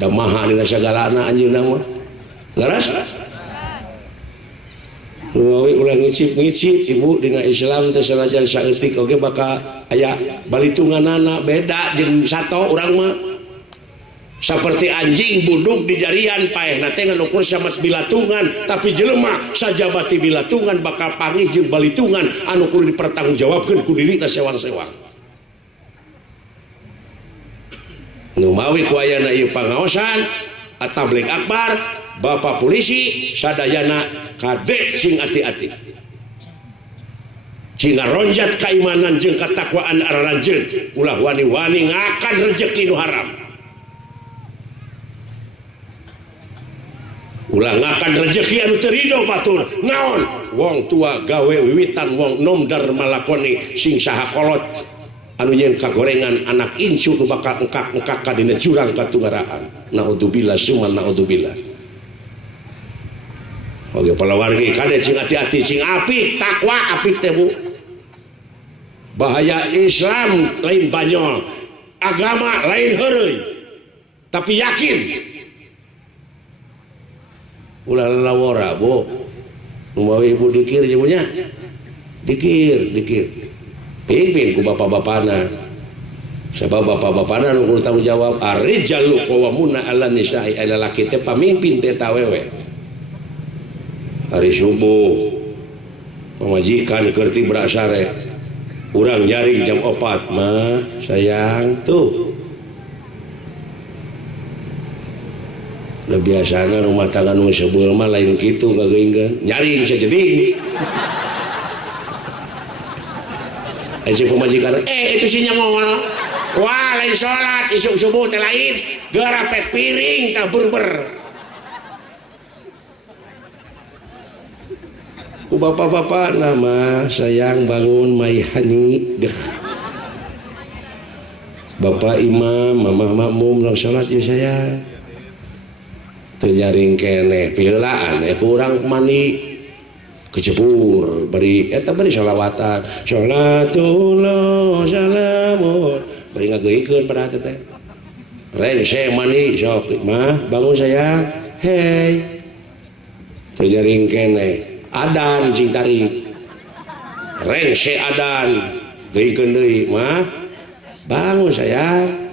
da maha dina sagalana anjeunna mah laras Nuawi ulah ngicip-ngicip Ibu dina Islam teh sanajan saeutik oge bakal aya balitunganana beda jeung sato urang mah seperti anjing buduk di jarian paehna teh ngukur sama bilatungan tapi jelema sajabati bilatungan bakal panggih jeung balitungan anu kudu dipertanggungjawabkeun ku dirina sewang-sewang nu mawi ku ayana ieu pangaosan atablik akbar Bapak polisi sadayana kade sing ati-ati cing ronjat keimanan jeung katakwaan araranjeun ulah wani-wani ngakan rezeki nu haram ulah ngakan rezeki anu teu ridho batur naon wong tua gawe wiwitan wong nom dar malakoni sing saha kolot anu nyeun kagorengan anak incu nu bakal engkak-engkak ka dina jurang katunggaraan naudzubillah summa naudzubillah oge palawargi kade sing hati-hati sing apik takwa apik teh Bu bahaya Islam lain banyol agama lain heureuy tapi yakin ulah lawora Bu umawi Ibu dikir jeung nya dikir pimpin ku bapak-bapana sabab bapak-bapana nu kudu tanggung jawab arijalu qawwamuna 'alan nisa'i aya lalaki teh pamimpin teh awewe hari subuh pemajikan keur ti brasare urang nyaring jam 4 mah sayang tuh lah biasana rumah tangga nu sebeul mah lain kitu gageungkeun nyaring sajeding si pemajikan itu si nyamol wah lain sholat isuk subuh teh lain garape piring tah berber ku bapak-bapak nama sayang bangun maihani deh bapak imam mamah makmum lang sholat ya sayang terjaring kene pilaan kurang mani kejebur beri eta beri sholawatan sholatullah salamun beri ngageikeun pada teh reng saya mani sok mah bangun sayang hei terjaring kene adan sing tarik reng saya adan geikeun deui mah bangun sayang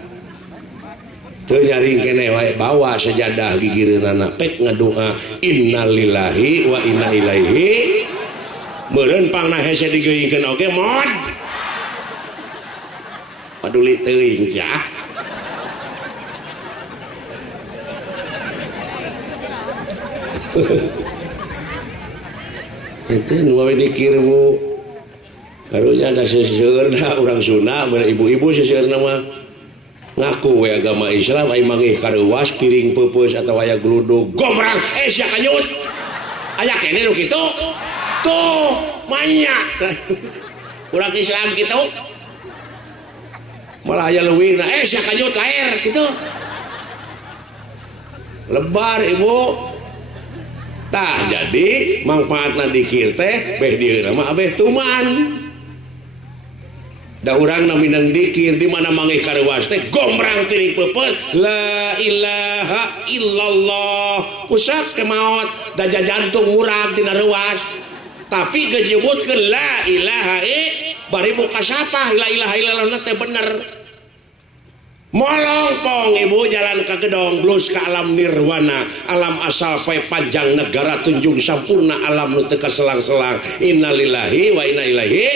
teu nyaring keneh wae bawa sajadah gigireunana pek ngadoa innalillahi wa inna ilaihi meureun pangna hese digeuingkeun oge mod paduli teuing sia itu nu we dikirmu karunya ada seueur da urang Sunda ibu-ibu seueur mah ngaku we agama Islam ai mangih kareuwas piring peupeus atawa aya gludug gomrang sia kanyut aya kene nu kitu tuh manya urang Islam kitu malah aya leuwih sia kanyut laer kitu lebar ibu tah jadi manfaatna dikir teh beh dieuna mah abeh tuman da urang naminang dikir di mana mangih kareuwas teh gombrang piring peupeut la ilaha illallah kusak ke maot da jantung murag dina reuwas tapi geus nyebutkeun la ilaha bari muka sapah la ilaha illallah teh bener molongpong ibu jalan ke gedong blus ke alam nirwana alam asal pae panjang negara tunjung sampurna alam nu teu kaselang-selang innalillahi wa inna ilaihi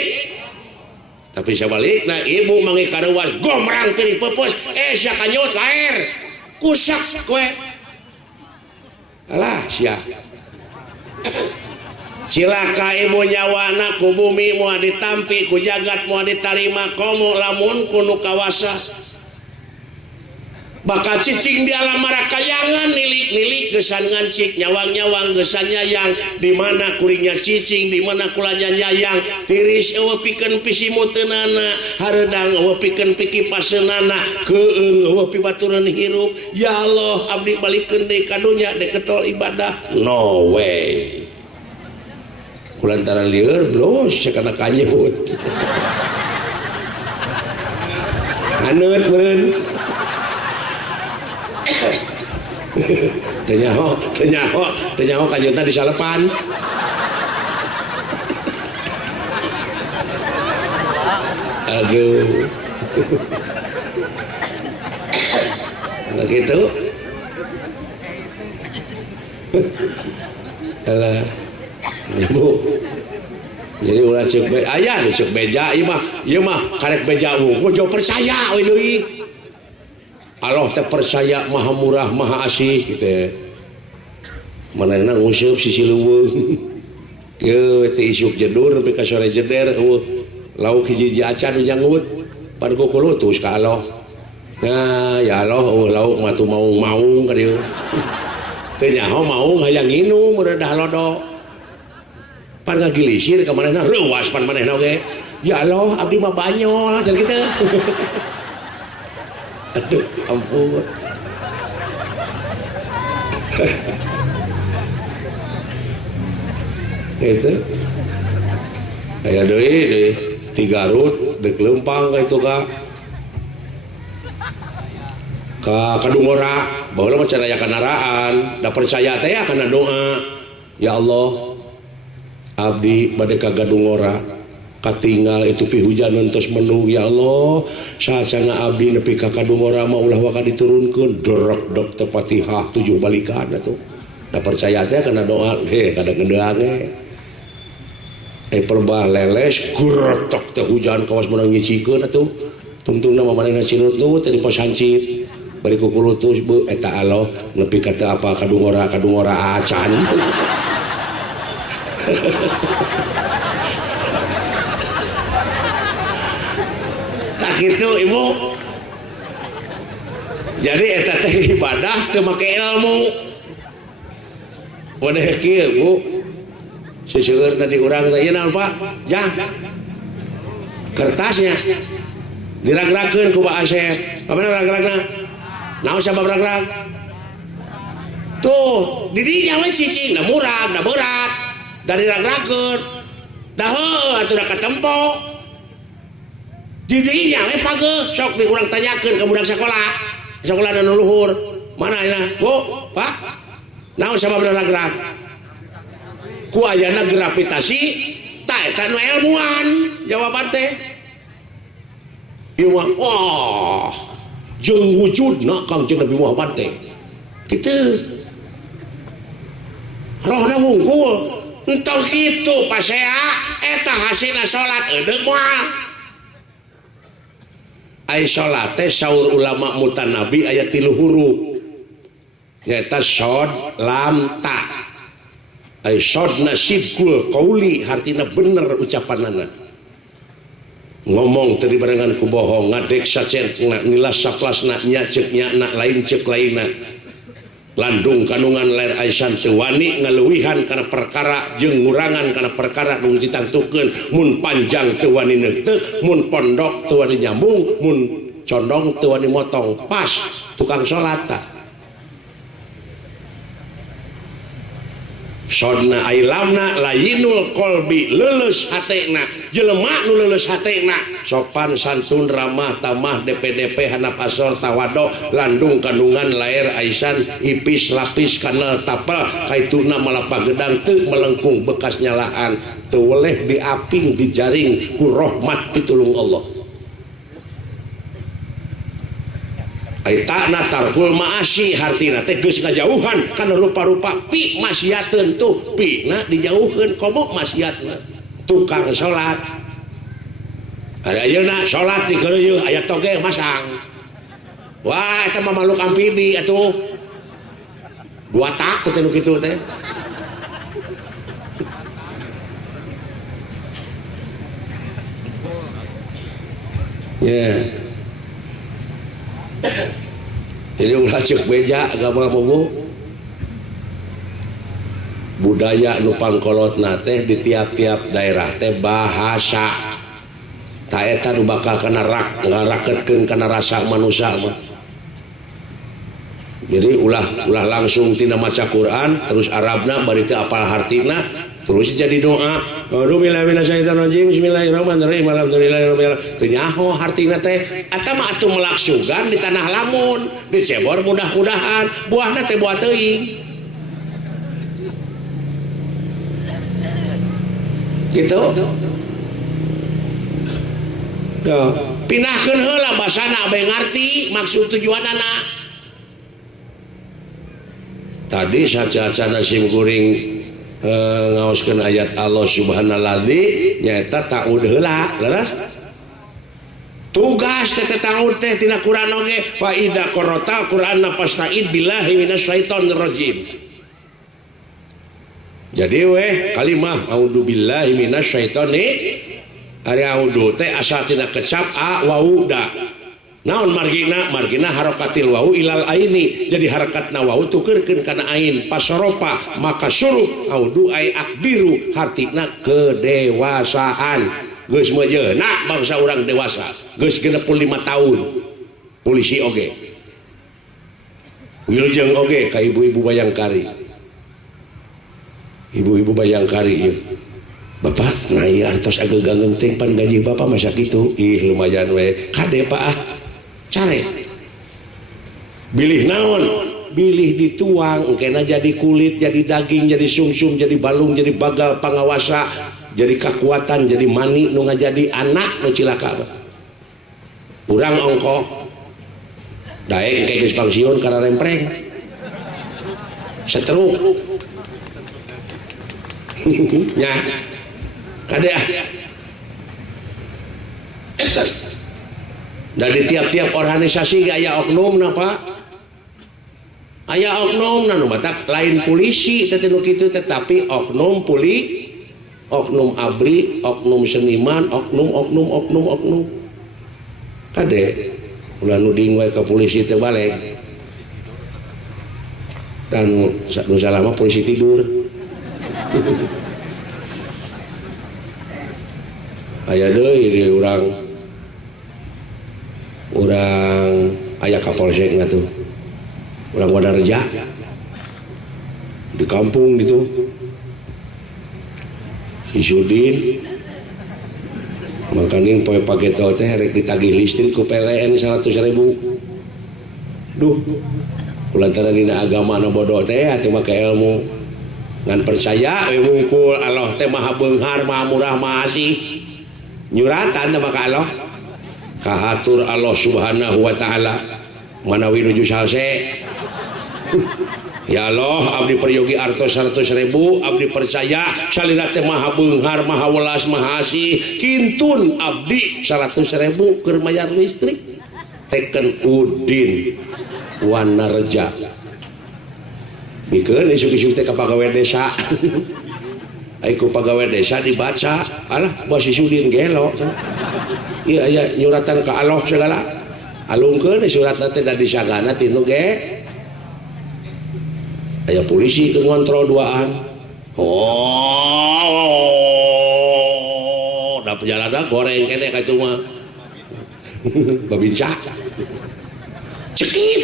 tapi sabalikna ibu mangih kareuwas gomrang piring peupeus sia kanyut laer kusak kowe alah sia cilaka ibu nyawana ku bumi moal ditampi ku jagat moal ditarima komo lamun kuno kawasa bakal cicing di alam marakayangan nilik-nilik gesan ngancik nyawang-nyawang gesan nyayang di mana kuringnya cicing di mana kulanya nyayang tiris eueuh pikeun pisimuteunana hareudang eueuh pikeun pikipaseunana keung eueuh pibaturan hirup ya Allah abdi balikeun deui ka dunya dek ketol ibadah no way kulantaran lieur blos sakana kanyut haneut meureun tenyaho kanyutan di salepan aduh nggak gitu alah ibu jadi ulah cek ayah cek beja ieu mah karek beja unggul jo percaya we deui Allah teh percaya maha murah maha asih gitu manehna ngusup sisi leuweung teu teh isuk jedur nepi ka sore jeder lauk hiji-hiji acan nu jangut pan ku kulutus ka Allah nah ya Allah lauk mah tu maung ka dieu teu nyaho maung hayang nginum reudah lodo pan ngagilisir ka manehna reuwas pan manehna oge ya Allah abdi mah banyol cenah kitu aduh ampun itu aya deui di Garut dek leumpang ka itu ka Kadungora baheula mah can aya kanaraan da percaya teh kana doa ya Allah abdi bade ka Kadungora katinggal itu pi hujan tos mendung ya Allah saasana abdi nepi ka Kadungora mah ulah waka diturunkeun derek dek teh Fatihah 7 balikan atuh da percaya teh kana doa kada ngedeang perbah leles guretok teh hujan kawas menang nyicikeun atuh tungtungna mah manehna sinut-nut teh di pos hancip bari ku kulutus beu eta Allah nepi ka teu apa Kadungora acan gitu ibu jadi eta teh ibadah teu make ilmu wadeh kieu bu seseueur tadi urang teh ieu naon Pak jang kertasnya dirag-ragkeun ku Pak Asep pamana rag-ragna naon sabab rag-rag tuh di dinya we cicing da murag da berat dari rag-ragkeun da heuh atuh da katempo didinya we pageuh sok di urang tanyakeun ka budak sakola nu luhur mana ayeuna Bu Pak naon sabab rag-rag ku ayana gravitasi ta eta nu ilmuan jawaban teh ieu mah wah jeung wujudna Kangjeng Nabi Muhammad teh kitu rohna wungkul entong kitu pasea eta hasilna salat eudeuh moal ai salat teh saur ulama mutanabi aya 3 huruf nyaeta shod lam ta ai shodna sidqul qauli hartina bener ucapanana ngomong teu dibarengan ku bohong ngadek sacen nilas saplasna nya ceuk nya na lain ceuk lainna landung kandungan lair Aisyah teu wani ngaleuwihan kana perkara jeung ngurangan kana perkara nu ditangtukeun mun panjang teu wani neuteuk mun pondok teu wani nyambung mun condong teu wani motong pas tukang salat tah sodna ailamna layinul kolbi leuleus hatena jelema nu leuleus hatena sopan santun ramah tamah DP handap asor tawado landung kandungan lair Aisyah ipis lapis kanal tapal kaituna malapah gedang teu melengkung bekas nyalaan teu weleh diaping dijaring ku rahmat pitulung Allah aitana tarkul maasi hartina teh geus ngajauhan kana rupa-rupa pi maksiateun tuh pi na dijauhkeun komo maksiatna tukang salat ada ayeuna salat di keureuh aya toge masang wah eta mah makhluk amfibi atuh 2 tak teh nu kitu teh yeah. Jadi ulah cek beja agama bogo budaya nu pangkolotna teh di tiap-tiap daerah teh bahasa ta eta nu bakal kana ngarakeutkeun kana rasa manusia mah jadi ulah langsung tina maca Quran terus Arabna bari teu apal hartina terus jadi doa bismillahirrahmanirrahim alhamdulillahirabbil alamin teu nyaho hartina teh eta mah atuh melaksugan di tanah lamun dicebor mudah-mudahan buahna teh buah teuing gitu yo pindahkeun heula basana abe ngarti maksud tujuanana tadi saca-saca nasi goreng ngaoskeun ayat Allah subhanalladzi nyaeta ta'ud heula leres tugas teh ta'ud teh tina Quran oge fa idza qara'ta Qur'ana fasta'id billahi minasyaitonir rajim jadi weh kalimah a'udzu billahi minasyaitonir ari a'udzu teh asal tina kecap a wa uda naon margina harakatil wawu ilal aini jadi harakatna wawu tukeurkeun kana ain pasoropa maka suruh audu ai akbiru hartina kedewasaan geus mejeuna bangsa urang dewasa geus 65 tahun polisi oge wilujeng oge ka ibu-ibu Bayangkari ibu-ibu Bayangkari ieu bapak nah ieu artos agak-agak teh pan gaji bapak masa kitu ih lumayan we kade Pak ah care bilih naon bilih dituang engkena jadi kulit jadi daging jadi sumsum jadi balung jadi bagal pangawasa jadi kekuatan jadi mani nu ngajadi anak nu cilaka urang ongko daeng kayak geus pangsiun karena rempreng setruk nya kade ah dari tiap-tiap organisasi aya oknum Pak aya oknum nu batak lain polisi teh nu kitu tetapi oknum oknum abri oknum seniman oknum kade ulah nu ding wae ka polisi teh balik dan nu salama polisi tidur aya deui di urang ayah kapolsek nggak tuh orang Wadarja di kampung gitu si Sudin makanya poe pageto teh rek ditagih listrik ku PLN 100.000 duh kulantaran dina agama na bodoh teh atuh make ilmu ngan percaya wungkul Allah teh maha beunghar maha murah maha asih nyuratan teh maka Allah kahatur Allah subhanahu wa ta'ala manawi nuju salse. Ya Allah, abdi peryogi artos 100.000, abdi percaya salira teh maha beunghar, maha welas, maha asih. Kintun abdi 100.000 keur mayar listrik. Teken Udin Wanarja. Bikeun isuk-isuk teh ka pagawe desa. Aiku pagawe desa dibaca, alah bos Udin gelo. Iya nyuratan ka Allah segala. Alungkeun suratna teh da disagana tinu ge. Aya polisi ke ngontrol duaan. Da perjalanan goreng kene ka itu mah. Babinca. Cekit.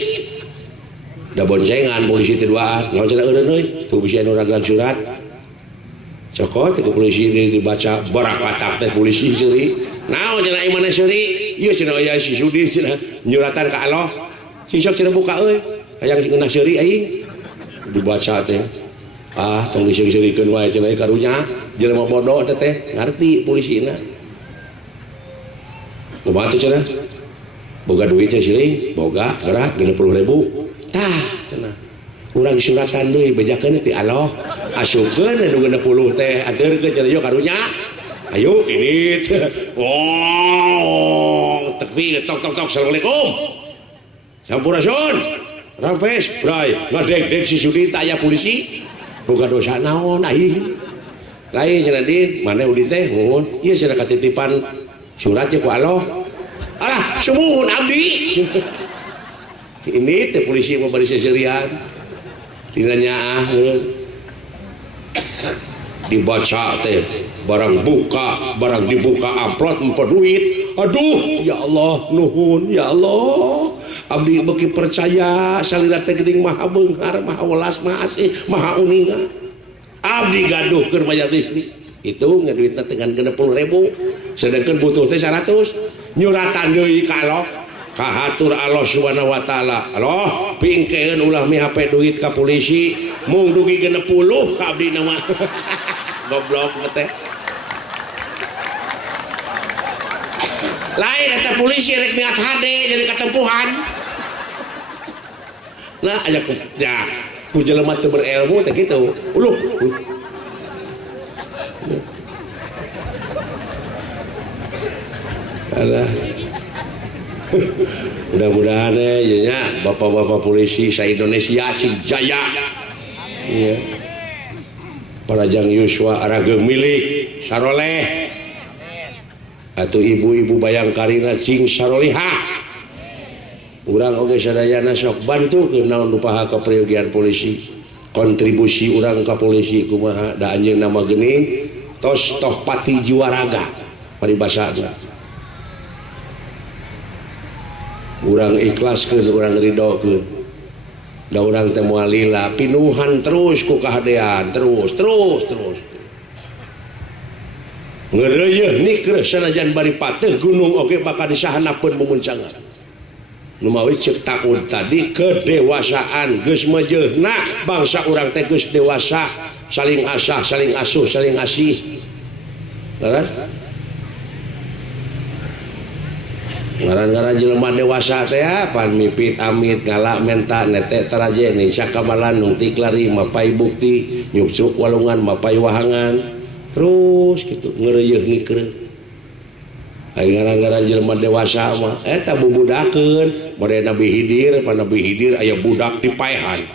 Da boncengan polisi teh duaan. Naon cenah eureun euy? Tuh bisi anu raglan surat. Cokot ke polisi dibaca barakatak teh polisi seuri. Naon cenah imana seuri? Ieu cenah aya si Sudin cenah nyuratan ka Allah. Sisok cenah buka euy. Hayang ngeunah seuri aing. Dibaca teh tong diseureurikeun wae cenah karunya jelema bodoh teh ngarti polisina kumaha teh cenah boga duit teh siling boga gerak 60.000 tah cenah urang suratan deui bejakeun ti Allah asupkeun anu 60 teh adeurkeun cenah yo karunya ayo ini takbir tok assalamualaikum sampurasun Rampes, bray, ngadeg-deg si Sudin tanya polisi, boga dosa naon aing. Lain cenah Din, mana Udin teh nuhun, ieu cenah katitipan surat ku Allah. Alah, sumuhun abdi. Ini teh polisi mau bari seserian. Tina nyaah dibaca teh barang dibuka amplop empat duit. Aduh, ya Allah, nuhun, ya Allah. Abdi beki percaya salira teh geuning maha beunghar, maha welas, maha asih, maha uninga. Abdi gaduh keur bayar listrik. Itu ngaduitna dengan 60.000. Sedangkan butuh teh 100. Nyuratan deui ka Allah. Kahatur Allah Subhanahu wa taala. Allah, pingkeun ulah mi hape duit ka polisi, mung dugi 60 ka abdi mah. Goblok teh. Lain eta polisi rek niat hade jadi katempuhan. Nah aya ku jelema teu berilmu teh kitu. Uluh. Alah. Mudah-mudahan ya bapak-bapak polisi sa Indonesia cing jaya. Iya. Parajang Yuswa arageung milik saroleh. Atau ibu-ibu bayangkarina cing sarolihah. Urang oge sadayana sok bantu ke naon rupaha ka prayogian polisi. Kontribusi urang ka polisi kumaha da anjeun nama geuning tos toh pati juaraga paribasana. Urang ikhlaskeun urang ridokeun. Da urang teh moal lila pinuhan terus ku kahadean terus. Ngeureuyeun nikreuh sanajan bari pateuh gunung oge bakal disahanapeun mumuncangan. Nu mawi ceuk taun tadi kedewasaan geus mejeuna bangsa urang teh geus dewasa saling asah, saling asuh, saling asih. Ngaran? Ngaran-ngaran jelema dewasa teh pan mipit amit galak menta nete tarajeni sakamalan nung tiklari mapai bukti nyuksuk walungan mapai wahangan. Terus gitu ngeureuyeun nikreuh aya ngaran-ngaran jelema dewasa mah eta bubudakeun bade Nabi Hidir aya budak dipaehan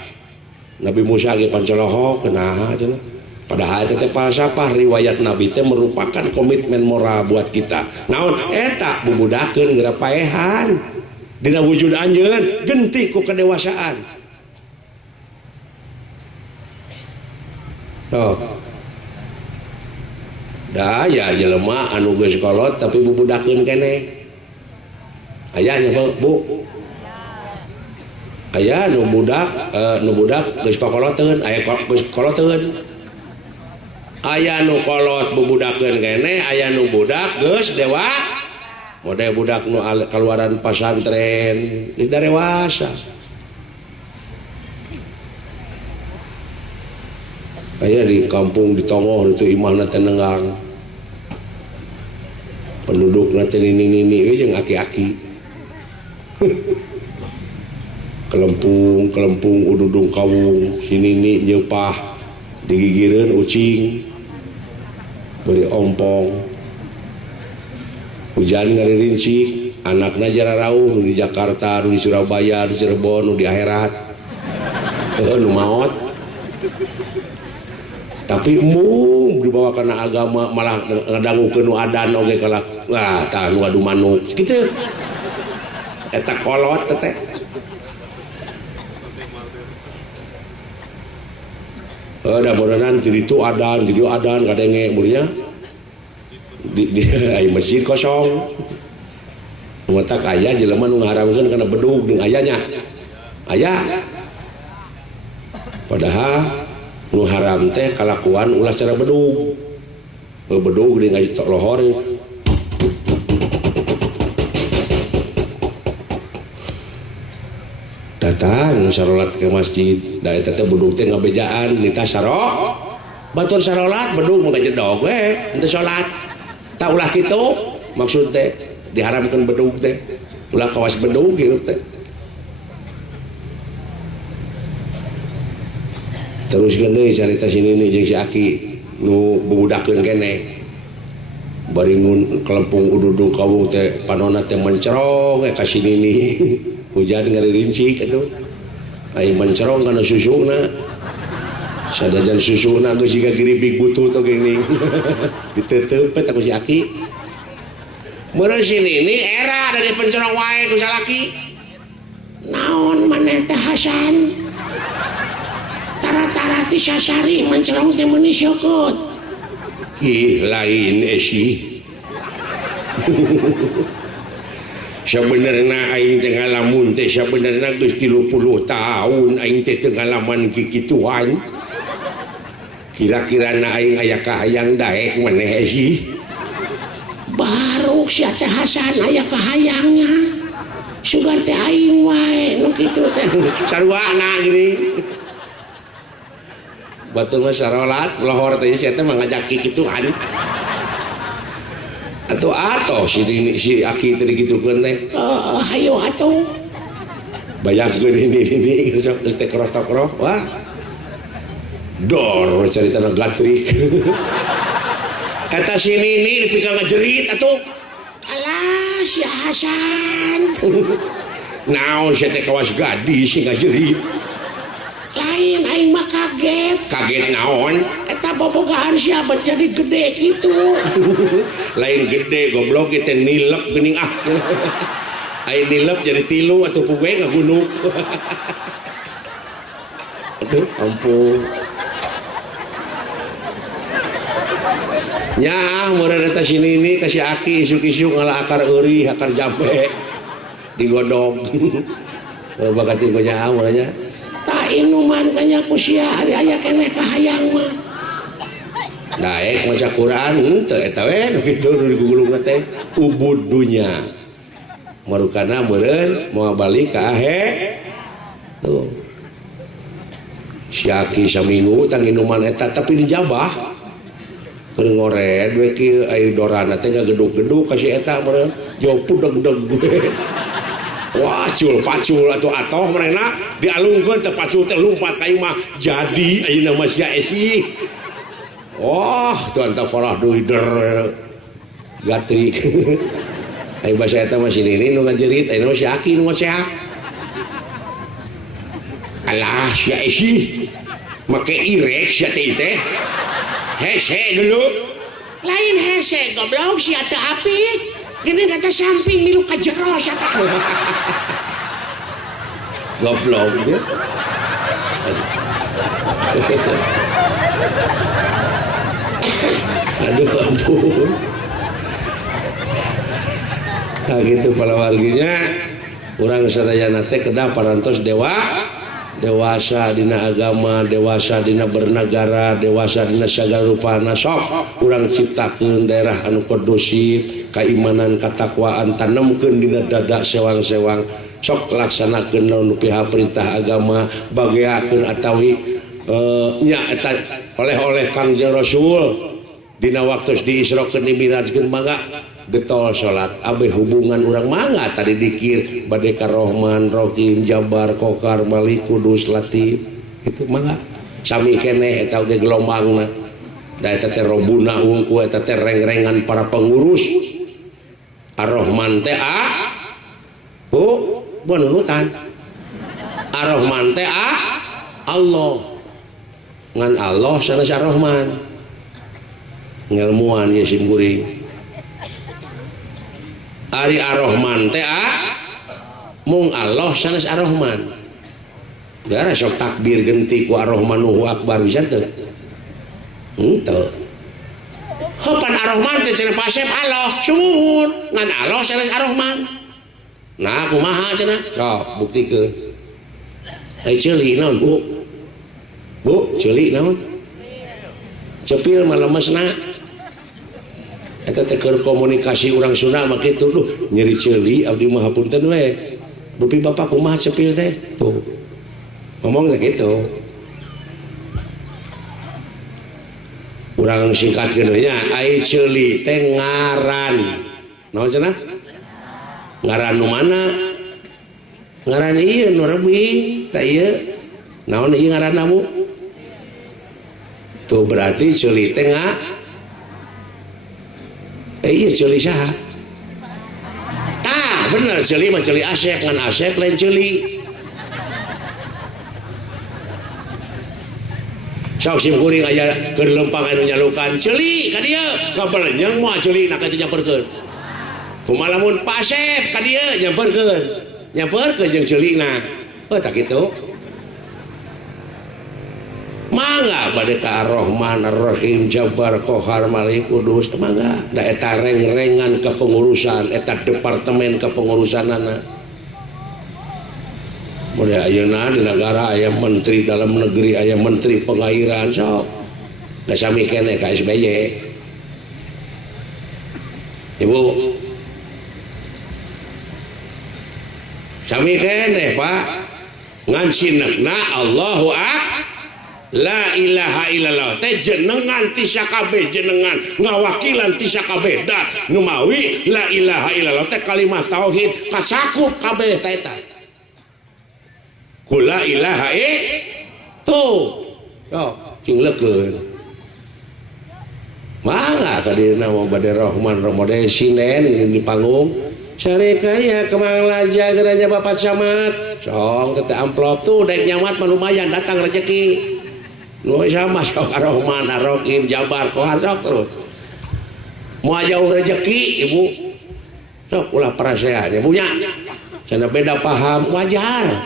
Nabi Musa ge pancolohok kenaha cenah padahal teh falsafah riwayat Nabi teh merupakan komitmen moral buat kita naon eta bubudakeun geura paehan dina wujud anjeun genti ku kedewasaan da ya jelema anu geus kolot tapi bubudakeun keneh aya nya Bu aya nu budak geus kokoloteun aya geus koloteun aya nu kolot bubudakeun keneh aya nu budak geus dewa model budak nu kaluaran pasantren geus dewasa aya di kampung di Tongoh itu imahna teh nenggang pendudukna teh nini-nini jeung aki-aki kelempung ududung kawung sinini nyepah digigireun ucing beri ompong hujan ngaririnci anakna jararauh nu di Jakarta nu di Surabaya di Cirebon nu di akhirat nu maot tapi mung dibawa karena agama malah ngadangukeun nu adan oge kalah wah tah nu adu manuk kitu eta kolot teh ada modelan jadi itu adan kadenge murinya di masjid kosong matak aya jelema nu ngaharamkeun kana bedug jeung ayanya aya padahal nu haram teh kalakuan ulah cara bedug di ngaji tok lohor datang sarolat ke masjid da eta teh bedug teh ngabejaan nita saro batur sarolat bedug mah jedog we henteu salat tak ulah kitu maksud teh diharamkeun bedug teh ulah kawas bedug kitu teh terus geuning carita sinini jeung si Aki nu bubudakeun keneh bari ngun kelempung ududung kawung teh panonna teh mencerong ka sinini hujan ngaririnci atuh ai mencerong kana susuna sadajan susuna geus siga giribig butut oge geuning diteuteup eta ku si Aki meureun sinini era dari pencerong wae ku salaki naon maneh teh Hasan tara-tara ti sasari mencerong teh meuni syokot ih lain esi sabenerna aing teh ngalamun teh sabenerna geus 30 tahun aing teh teu ngalaman kikituan kira-kirana aing aya kahayang daek maneh esi baru sia teh Hasan aya kahayangnya sugar teh aing wae nu kitu teh saruana gini batur mah sarolat lohor teh sia teh mangajak kikituan atuh si Aki teh digitukeun teh hayu atuh bayangkeun ini sok teh krotok-krok wah dor caritana gatrik eta si Nini dipika ngajerit atuh alah si Hasan naon sia teh kawas gadis si ngajerit lain aing mah kaget naon eta bobogaan siapa jadi gede gitu lain gede goblok kita nilep geuning aing nilep jadi 3 atau pugue ngagunuk aduh ampun nya meureun eta sinini ka si Aki isuk-isuk ngalah akar eueuh akar jambe digodog bakati ku nya meureunnya tak inuman kanya kusia hari aya keneh kahayang mah daek maca Quran teu eta we nu kitu nu digugulungna teh ubud dunya marukana meureun moal balik ka ahe tuh si Aki saminggu tang inuman eta tapi dijabah keur ngored we kieu aya dorana teh ngagedug-gedug ka si eta meureun jauh pudeg-deg wah pacul atau atoh mereka dialungkeun teh pacul teh lumpat ka imah jadi ayeuna mah sia esi wah tuh anta parah deui der gatrik ai basa eta mah si Nini nu ngajerit ayeuna mah si Aki nu ngoceak alah sia esi make irek sia teh hese dulu lain hese goblok sia teh apik gini data samping milu ka jero sata goblok ya aduh ampun nah gitu pala warginya urang sadayana teh kedah parantos dewasa dina agama, dewasa dina bernegara, dewasa dina sagala rupana sok urang ciptakeun daerah anu kondusif keimanan katakwaan tanamkeun dina dada sewang-sewang sok laksanakeun naon pihak perintah agama bageakeun atawi nya eta oleh-oleh Kangjeng Rasul dina waktu di Isra keun dimirajkeun mangga getol salat abe hubungan urang mangga tadi dikir bade ka Rahman Rohim Jabar Kokar Malik Kudus Latif itu mangga sami keneh eta ge gelombangna da eta teh robuna ungu eta teh reng-rengan para pengurus Ar-Rahman teh nunutan Ar-Rahman teh Allah ngan Allah sanes Ar-Rahman ngelmuan ya sim kuring ari Ar-Rahman teh mung Allah sanes Ar-Rahman gara sok takbir genti ku Ar-Rahman Allahu Akbar bisa teu henteu Hopan Ar-Rahman teh cenah pasep Allah suwun ngan Allah sanes Ar-Rahman nah kumaha cenah sok buktikeun ai ceuli naon bu ceuli naon cepil mah lemesna eta teh keur komunikasi urang Sunda mah kitu duh nyeri ceuli abdi mah hapunten we bupi bapak kumaha cepil teh tuh ngomongnya gitu urang singkatkeun nya ai ceuli teh ngaran naon cenah ngaran nu mana ngaran ieu nu rebing tah ieu naon ieu ngaran namu tuh berarti ceuli teh iya ceuli saha tah bener ceuli mah ceuli Asep ngan Asep lain ceuli sok sim kuring aya keur lempang anu nyalukan ceuli ka dieu ngabalenyang moal ceuli na kitu nyamperkeun kumaha lamun Pasep ka dieu nyamperkeun jeung ceulina tak kitu mangga bade ka Ar-Rahman Ar-Rahim Jabar Kohar Malik Kudus mangga da eta reng-rengan kepengurusan eta departemen kepengurusanana mulai ayeuna di negara aya menteri dalam negeri aya menteri pengairan sok da sami keneh ka SBY Ibu sami keneh Pak ngan sinekna Allahu Akbar la ilaha illallah teh jenengan ti sakabeh jenengan ngawakilan ti sakabeh da nu mawi la ilaha illallah teh kalimat tauhid kacakup kabeh teh eta kula ilaha tuh yo cing leukeun mangga ka dina mah bade Rahman Ramadan sinen di panggung sarekaya kemang laja geranya Bapak Camat song teh amplop tuh daek nyamat mah lumayan datang rezeki nu sama sok Ar-Rahman Ar-Rahim Jabar Kohar sok terus mau jauh rezeki ibu sok ulah peraseannya punya sana beda paham wajar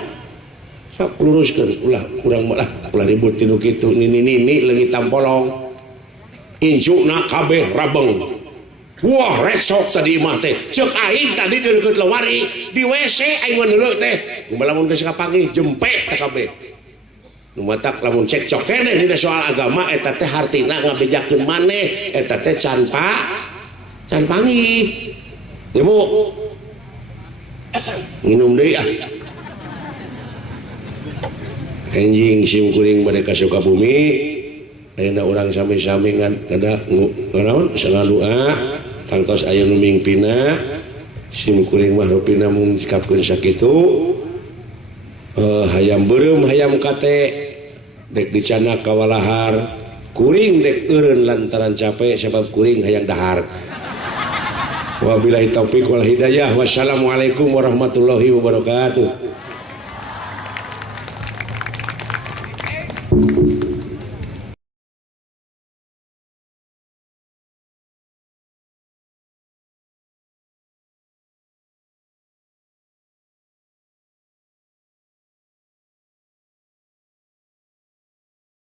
sok luruskeun ulah urang malah ulah ribut tinu kitu nini leungit tampolong injuna kabeh rabeng wah resok tadi imah teh ceuk aing tadi di deukeut lewari di WC aing meuneuleuk teh kumaha lamun geus kapangih jempek teh kabeh nu matak lamun cekcok keneh dina soal agama eta teh hartina ngabejakeun maneh eta teh can pangih ibu minum deui anjing sim kuring bade ka Sukabumi ayeuna urang sami-sami ngada naon sangadua tangtos aya nu mingpina sim kuring mah rupina mun sikapkeun sakitu hayam beureum hayam kate dek dicana kawalahar kuring dek eureun lantaran capek sebab kuring hayang dahar wabillahi taufik wal hidayah wassalamualaikum warahmatullahi wabarakatuh.